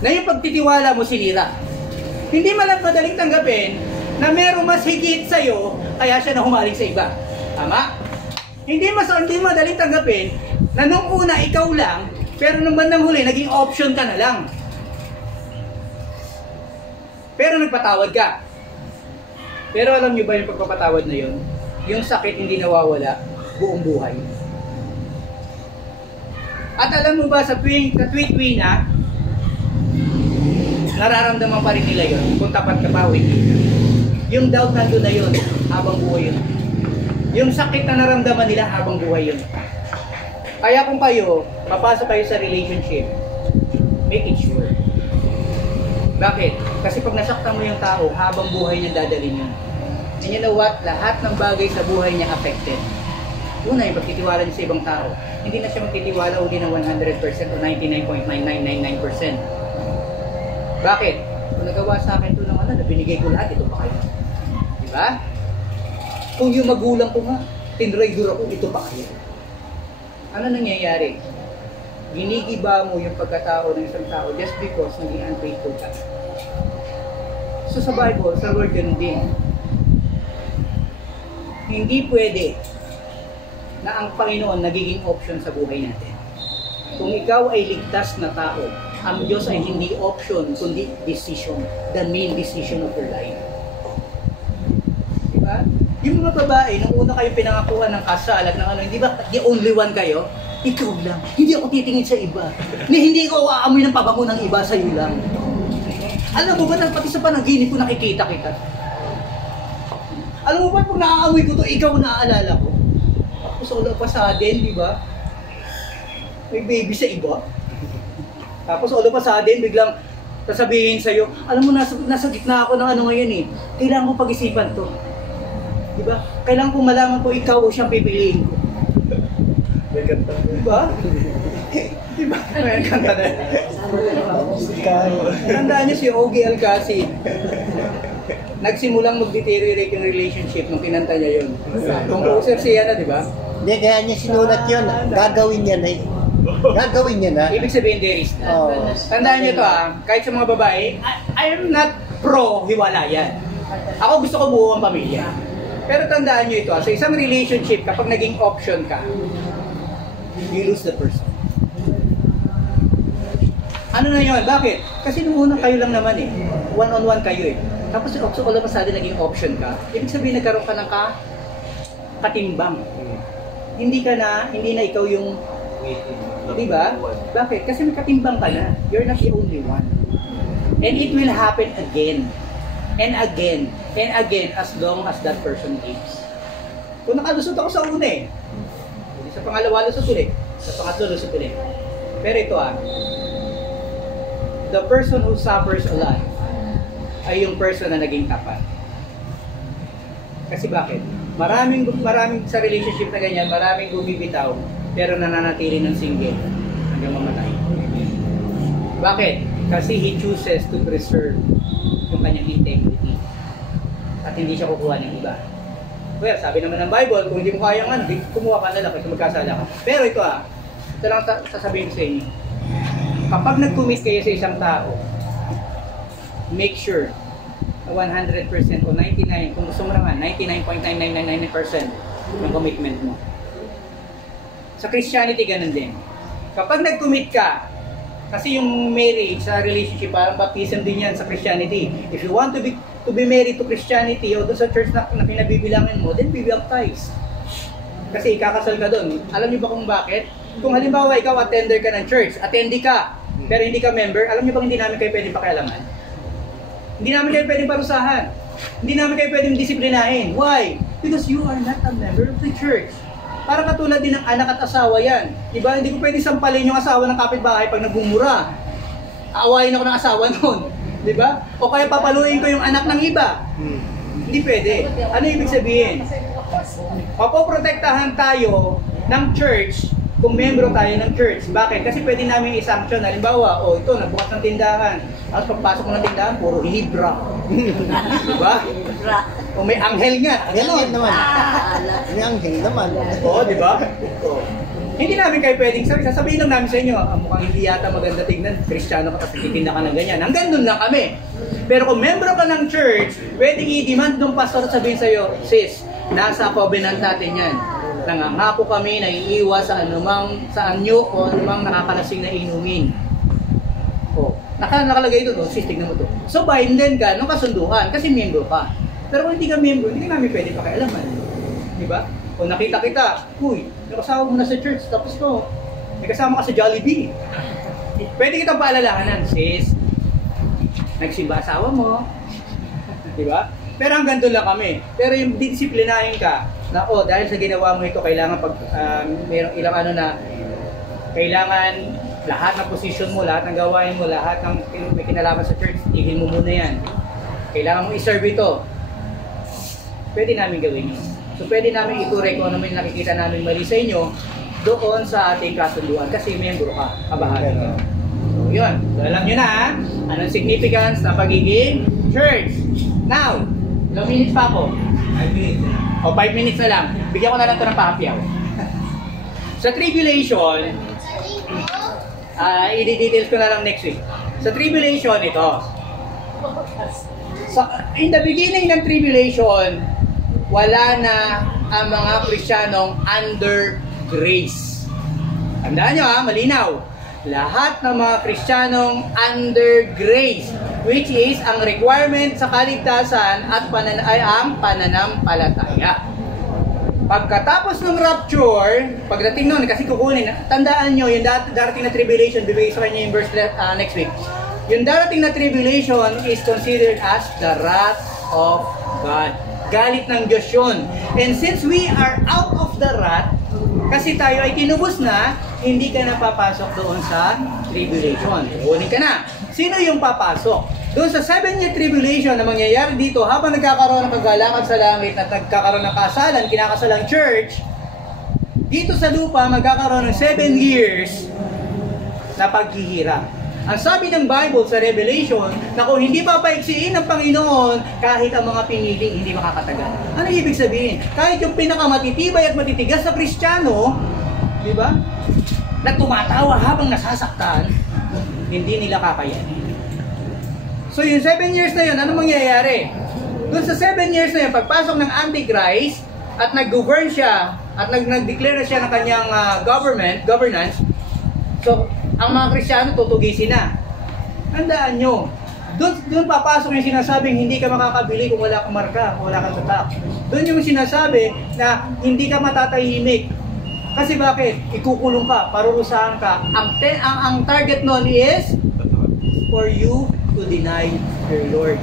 na yung pagtitiwala mo sinira. Hindi madaling tanggapin na merong mas higit sa'yo, kaya siya na humaling sa iba. Tama? Hindi madaling tanggapin na nung una ikaw lang, pero nung bandang huli, naging option ka na lang. Pero nagpatawad ka. Pero alam nyo ba yung pagpapatawad na yun? Yung sakit hindi nawawala buong buhay. At alam mo ba sa tuwing na, nararamdaman pa rin nila yun kung tapat ka pa o hindi. Yung doubt nandun na yun habang buhay yun. Yung sakit na naramdaman nila habang buhay yun. Kaya kung kayo, papasok kayo sa relationship, make it sure. Bakit? Kasi pag nasaktan mo yung tao, habang buhay niya dadalhin yun. And you know what? Lahat ng bagay sa buhay niya affected. Una, yung pagtitiwala niya sa ibang tao. Hindi na siya magtitiwala uli ng 100% o 99.9999%. Bakit? Kung nagawa sa akin ito ng na binigay ko lahat, ito pa kayo. Diba? Kung yung magulang ko nga, tinraidor ako, ito pa kayo. Ano nangyayari? Ginigiba mo yung pagkatao ng isang tao just because naging unfaithful ka. So sa Bible, sa Word, ganun din. Hindi pwede na ang Panginoon nagiging option sa buhay natin. Kung ikaw ay ligtas na tao, ang Diyos ay hindi option, kundi decision. The main decision of your life. Diba? Yung mga babae, nung una kayo pinangakuhan ng kasal at ng ano, hindi ba the only one kayo? Ikaw lang. Hindi ako titingin sa iba. Hindi ko aamoy ng pabango ng iba, sa'yo lang. Alam mo ba, pati sa panaginip ko nakikita kita. Alam mo ba, pag naaamoy ko to, ikaw naaalala ko. Tapos wala pa sa atin, di ba? May baby sa iba. Tapos all of a sudden, biglang sasabihin sa'yo, alam mo, nasa gitna ako ng ano ngayon eh. Kailangan ko pag-isipan to. Diba? Kailangan ko malaman ko ikaw o siyang pipiliin ko. May kanta. Diba? Diba? May kanta na. Tandaan niyo si Ogie Alcacid. Nagsimulang mag-deteriorate yung relationship nung kinanta niya yun. Composer siya na, diba? Hindi, kaya niya sinulat yun. Gagawin niya na eh. Gagawin niya na. Ibig sabihin, there is na. Oh. Tandaan niyo to kahit sa mga babae, I am not pro-hiwalayan. Ako gusto ko buo ang pamilya. Pero tandaan niyo ito, sa isang relationship, kapag naging option ka, you lose the person. Ano na yun? Bakit? Kasi nung una kayo lang naman eh. One-on-one kayo eh. Tapos all of a sudden naging option ka. Ibig sabihin nagkaroon ka ng katimbang. Hindi na ikaw yung, di ba? Bakit? Kasi may katimbang ka na. You're not the only one. And it will happen again. And again. And again as long as that person lives. Kung nakalusot ako sa una eh. Sa pangalawa lusot ulit. Sa pangatlo lusot ulit. Pero ito the person who suffers a lot ay yung person na naging tapat. Kasi bakit? Maraming sa relationship na ganyan, maraming bumibitaw pero nananatili ng single hanggang mamatay. Bakit? Kasi he chooses to preserve yung kanyang integrity at hindi siya kukuha ng iba. Well, sabi naman ng Bible, kung hindi mo kaya nga, kumuha ka na lang kasi magkasala ka. Pero ito ito lang sasabihin ko sa inyo. Kapag nag-commit kayo sa isang tao, make sure na 100% o 99, kung gusto mo naman, 99.9999% ng commitment mo. Sa Christianity, ganun din. Kapag nag-commit ka, kasi yung marriage sa relationship, parang baptism din yan sa Christianity. If you want to be married to Christianity o doon sa church na pinabibilangin mo, then be baptized. Kasi ikakasal ka doon. Alam niyo ba kung bakit? Kung halimbawa ikaw attender ka ng church, attendee ka, pero hindi ka member, alam niyo ba hindi namin kayo pwedeng pakialaman? Hindi namin kayo pwedeng parusahan. Hindi namin kayo pwedeng disiplinahin. Why? Because you are not a member of the church. Para katulad din ng anak at asawa yan. Diba? Hindi ko pwedeng sampalin yung asawa ng kapitbahay pag nagbumura. Aawayin ako ng asawa nun. Diba? O kaya papaluin ko yung anak ng iba. Hindi pwede. Ano ibig sabihin? Papoprotektahan tayo ng church kung membro tayo ng church. Bakit? Kasi pwede namin i-sanction. Halimbawa, ito, nagbukas ng tindahan. Tapos pagpasok mo ng tindahan, puro libra. Diba? O may anghel nga. Ganun naman. May anghel naman. Oo, di ba? Hindi namin kayo pwedeng sasabihin lang namin sa inyo, mukhang hindi yata maganda tignan, Kristiyano ka kasi titinda ka ng ganyan. Hanggang doon lang kami. Pero kung membro ka ng church, pwedeng i-demand ng pastor at sabihin sa'yo, sis, nasa covenant natin yan. Nangangako kami na iiwas sa anyo o anumang nakakalasing na inumin. O, nakalagay ito, sis, tignan mo to. So, binden ka nung kasunduan kasi membro ka. Pero kung hindi ka member, hindi ka namin pwede pakialaman. Diba? O nakita kita, uy, nakasama mo na sa church, tapos to, may kasama ka sa Jollibee. Pwede kitang paalalahanan, sis, nagsimba asawa mo. Diba? Pero hanggang doon lang kami. Pero yung didisiplinahin ka, na dahil sa ginawa mo ito, kailangan mayroong ilang kailangan lahat ng position mo, lahat ng gawain mo, lahat ng may kinalaman sa church, tigil mo muna yan. Kailangan mo i-serve ito. Pwede namin gawin yun. So pwede namin iturek kung ano may nakikita namin mali sa inyo doon sa ating kasunduan kasi membro ka, kabahagi ka. So yun, so, alam nyo na anong significance ng pagiging church. Now, ilang minutes pa ako? 5 minutes. O 5 minutes na lang. Bigyan ko na lang ito ng pahapyaw. Sa tribulation, i-details ko na lang next week. Sa tribulation, ito. In the beginning ng tribulation, wala na ang mga Kristiyanong under grace. Tandaan nyo malinaw. Lahat ng mga Kristiyanong under grace, which is ang requirement sa kaligtasan at ang pananampalataya. Pagkatapos ng rapture, pagdating nun, kasi kukunin, tandaan nyo, yung darating na tribulation, bibigay sa kanya yung verse next week. Yung darating na tribulation is considered as the wrath of God. Galit ng Diyos yun. And since we are out of the wrath, kasi tayo ay tinubos na, hindi ka na papasok doon sa tribulation. Kunin ka na. Sino yung papasok? Doon sa 7-year tribulation na mangyayari dito, habang nagkakaroon ng kagalakan sa langit at nagkakaroon ng kasalan, kinakasalang church, dito sa lupa, magkakaroon ng 7 years na paghihirap. Ang sabi ng Bible sa Revelation, na kung hindi papaiksiin ng Panginoon, kahit ang mga piniling, hindi makakatagal. Ano ibig sabihin? Kahit yung pinakamatitibay at matitigas na Kristiyano, di ba? Na tumatawa habang nasasaktan, hindi nila kakayanin. So yung 7 years na yun, ano mangyayari? Doon sa 7 years na yun, pagpasok ng Antichrist, at nag-govern siya, at nag-declare na siya ng kanyang governance, so, ang mga Kristiyano tutugisin na. Tandaan nyo, doon papasok yung sinasabing hindi ka makakabili kung wala kang marka, kung wala kang tatak. Doon yung sinasabi na hindi ka matatahimik. Kasi bakit? Ikukulong ka, parurusahan ka. Ang target nun is for you to deny your Lord.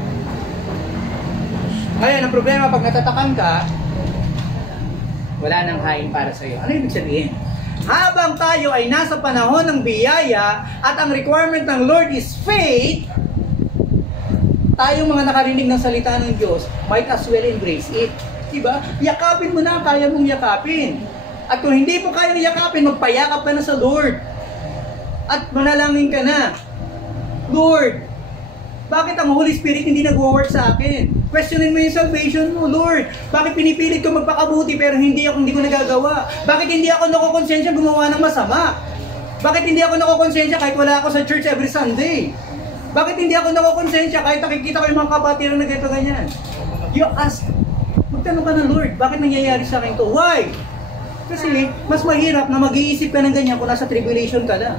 Ngayon, ang problema pag natatakan ka, wala nang hain para sa iyo. Ano ibig sabihin? Habang tayo ay nasa panahon ng biyaya at ang requirement ng Lord is faith, tayong mga nakarinig ng salita ng Diyos might as well embrace it. Diba? Yakapin mo na, kaya mong yakapin. At kung hindi mo kayang yakapin, magpayakap ka na sa Lord. At manalangin ka na. Lord, bakit ang Holy Spirit hindi nag-work sa akin? Questionin mo yung salvation mo, Lord. Bakit pinipilit ko magpakabuti pero hindi ko nagagawa? Bakit hindi ako nakukonsensya gumawa ng masama? Bakit hindi ako nakokonsensya kahit wala ako sa church every Sunday? Bakit hindi ako nakokonsensya kahit nakikita ko yung mga kapatiran na ganito ganyan? You ask, magtanong ka ng Lord, bakit nangyayari sa akin to? Why? Kasi mas mahirap na mag-iisip ka ng ganyan kung nasa tribulation ka na.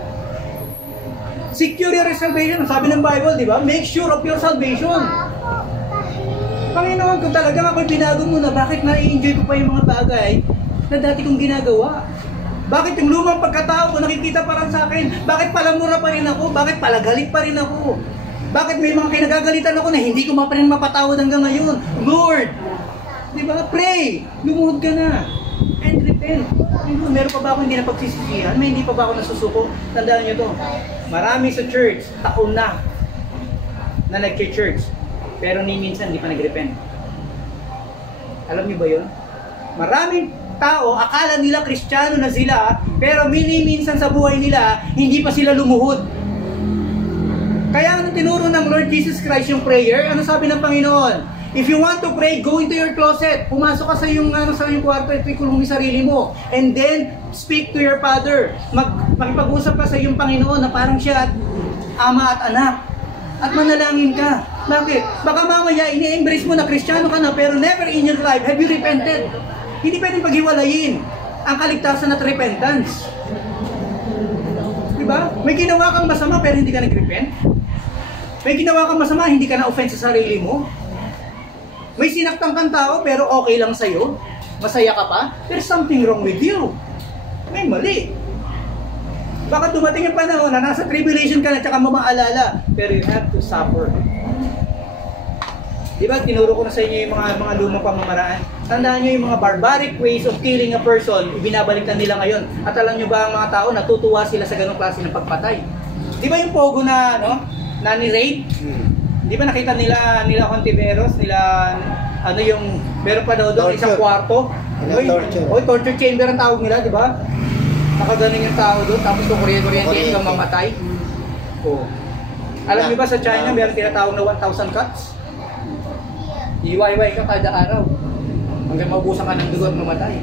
Secure your salvation. Sabi ng Bible, di ba? Make sure of your salvation. Panginoon, kung talagang ako'y binago mo na, bakit na-enjoy ko pa yung mga bagay na dati kong ginagawa? Bakit yung lumang pagkatao ko nakikita parang sa akin? Bakit palamura pa rin ako? Bakit palagalit pa rin ako? Bakit may mga kinagagalitan ako na hindi ko pa rin mapatawad hanggang ngayon? Lord! Di ba? Pray! Lumuhod ka na. And repent. Meron pa ba ako hindi na pagsisisihan? May hindi pa ba ako nasusuko? Tandaan nyo to. Marami sa church, taon na nag-church. Pero ni minsan hindi pa nag-repent. Alam niyo ba yun? Maraming tao, akala nila Kristiyano na sila, pero minsan sa buhay nila, hindi pa sila lumuhod. Kaya ano tinuro ng Lord Jesus Christ yung prayer? Ano sabi ng Panginoon? If you want to pray, go into your closet. Pumasok ka sa iyong kwarto, ito ikulong yung sarili mo. And then, speak to your Father. Makipag-usap ka sa iyong Panginoon na parang siya at ama at anak. At manalangin ka. Bakit? Baka mamaya, ini-embrace mo na Kristiyano ka na, pero never in your life have you repented. Hindi pwedeng paghiwalayin ang kaligtasan at repentance. Diba? May ginawa kang masama pero hindi ka nag-repent. May ginawa kang masama, hindi ka na-offend sa sarili mo. May sinaktan kang tao pero okay lang sa'yo. Masaya ka pa. There's something wrong with you. May mali. Baka dumating yung panahon na nasa tribulation ka na tsaka mo maalala. Pero you have to suffer. Diba, tinuro ko na sa inyo yung mga lumang pamamaraan. Tandaan nyo yung mga barbaric ways of killing a person, ibinabalikan nila ngayon. At alam nyo ba ang mga tao, natutuwa sila sa ganong klase ng pagpatay. Di ba yung pogo na, ni-rape? Di ba nakita nila Contiveros, yung, meron pa daw doon, isang kwarto. Torture chamber ang tawag nila, di ba? Nakaganon yung tao doon, tapos kuryente kang mamatay. Alam nyo ba sa China, meron tinatawag na 1,000 cuts? Iwayway ka kada araw hanggang maubusan ka ng dugo at mamatay.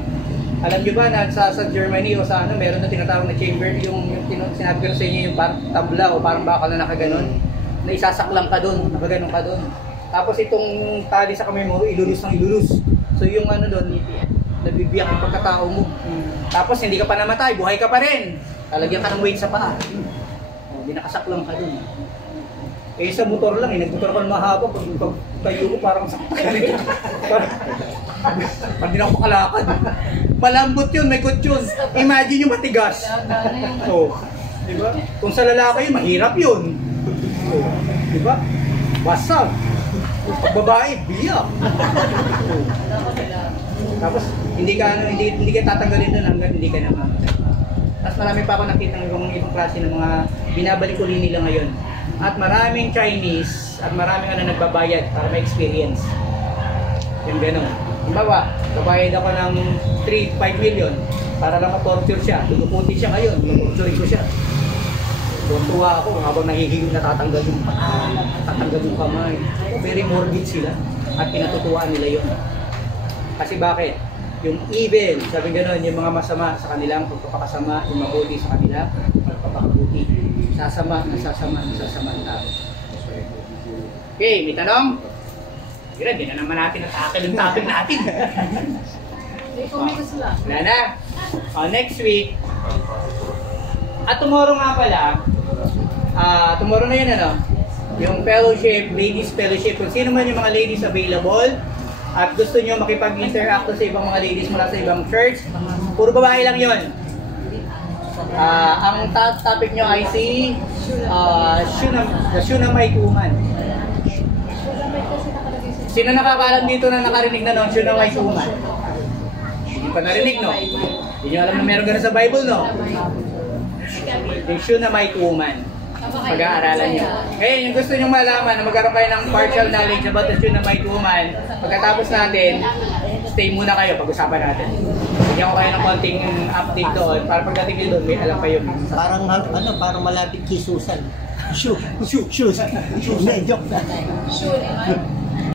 Alam nyo ba na sa Germany o sa meron na tinatawag na chamber, yung sinabi ko sa inyo yung parang tabla o parang bakal na nakaganon, na isasaklang ka doon, nakaganon ka doon. Tapos itong tali sa kamay mo, ilulus ng ilulus. So yung doon, nabibiyak ang pagkatao mo. Tapos hindi ka pa namatay, buhay ka pa rin. Lalagyan ka ng weight sa paa. Binakasaklang ka doon. Eh sa motor lang, nagmotor ko ng mahaba, pag tayo ko parang sakta ka rin. Pag di na ako makalakad. Malambot yun, may kutsyon. Imagine yung matigas. Diba? Kung sa lalaki yun, mahirap yun. Diba? Basag. Pag babae, biyak. Tapos hindi ka tatanggalin doon hanggang hindi ka naman. Tapos marami pa ako nakita ng ibang klase ng mga binabalik uli nila ngayon. At maraming Chinese at maraming nagbabayad para ma-experience. Yung gano'n. Kumbawa, babayad ako ng 3-5 million para lang ma-torture siya. Duduputin siya ngayon, ma-torture ko siya. Tuwa ako habang nahihigil na tatanggal yung kamay. Very morbid sila at pinatutuwaan nila yun. Kasi bakit? Yung evil, sabi gano'n, yung mga masama sa kanilang pagpapakasama, yung mabuti sa kanila, pagpapakabuti. Sasama ang tao. Okay, may tanong? Hindi na naman natin natakil yung topic natin. Wala na. Next week. At tomorrow nga pala, tomorrow na yun yung fellowship, ladies fellowship. Kung sino man yung mga ladies available at gusto nyo makipag-interact sa ibang mga ladies mula sa ibang church, puro babae lang yun. Ang topic nyo ay si Shunammite woman. Sino nakakalam dito na nakarinig na noon, Shunammite woman? Hindi pa narinig, no? Hindi nyo alam na meron gano'n sa Bible, no? Yung Shunammite woman. Pag-aaralan nyo. Ngayon, yung gusto nyo malaman na magkaroon kayo ng partial knowledge about the Shunammite woman, pagkatapos natin, stay muna kayo, pag-usapan natin. Bigyan ko kayo ng konting update doon, para pagdating nyo doon, may alam kayo. Parang malapit kay Susan. Shoes. Hindi, joke na.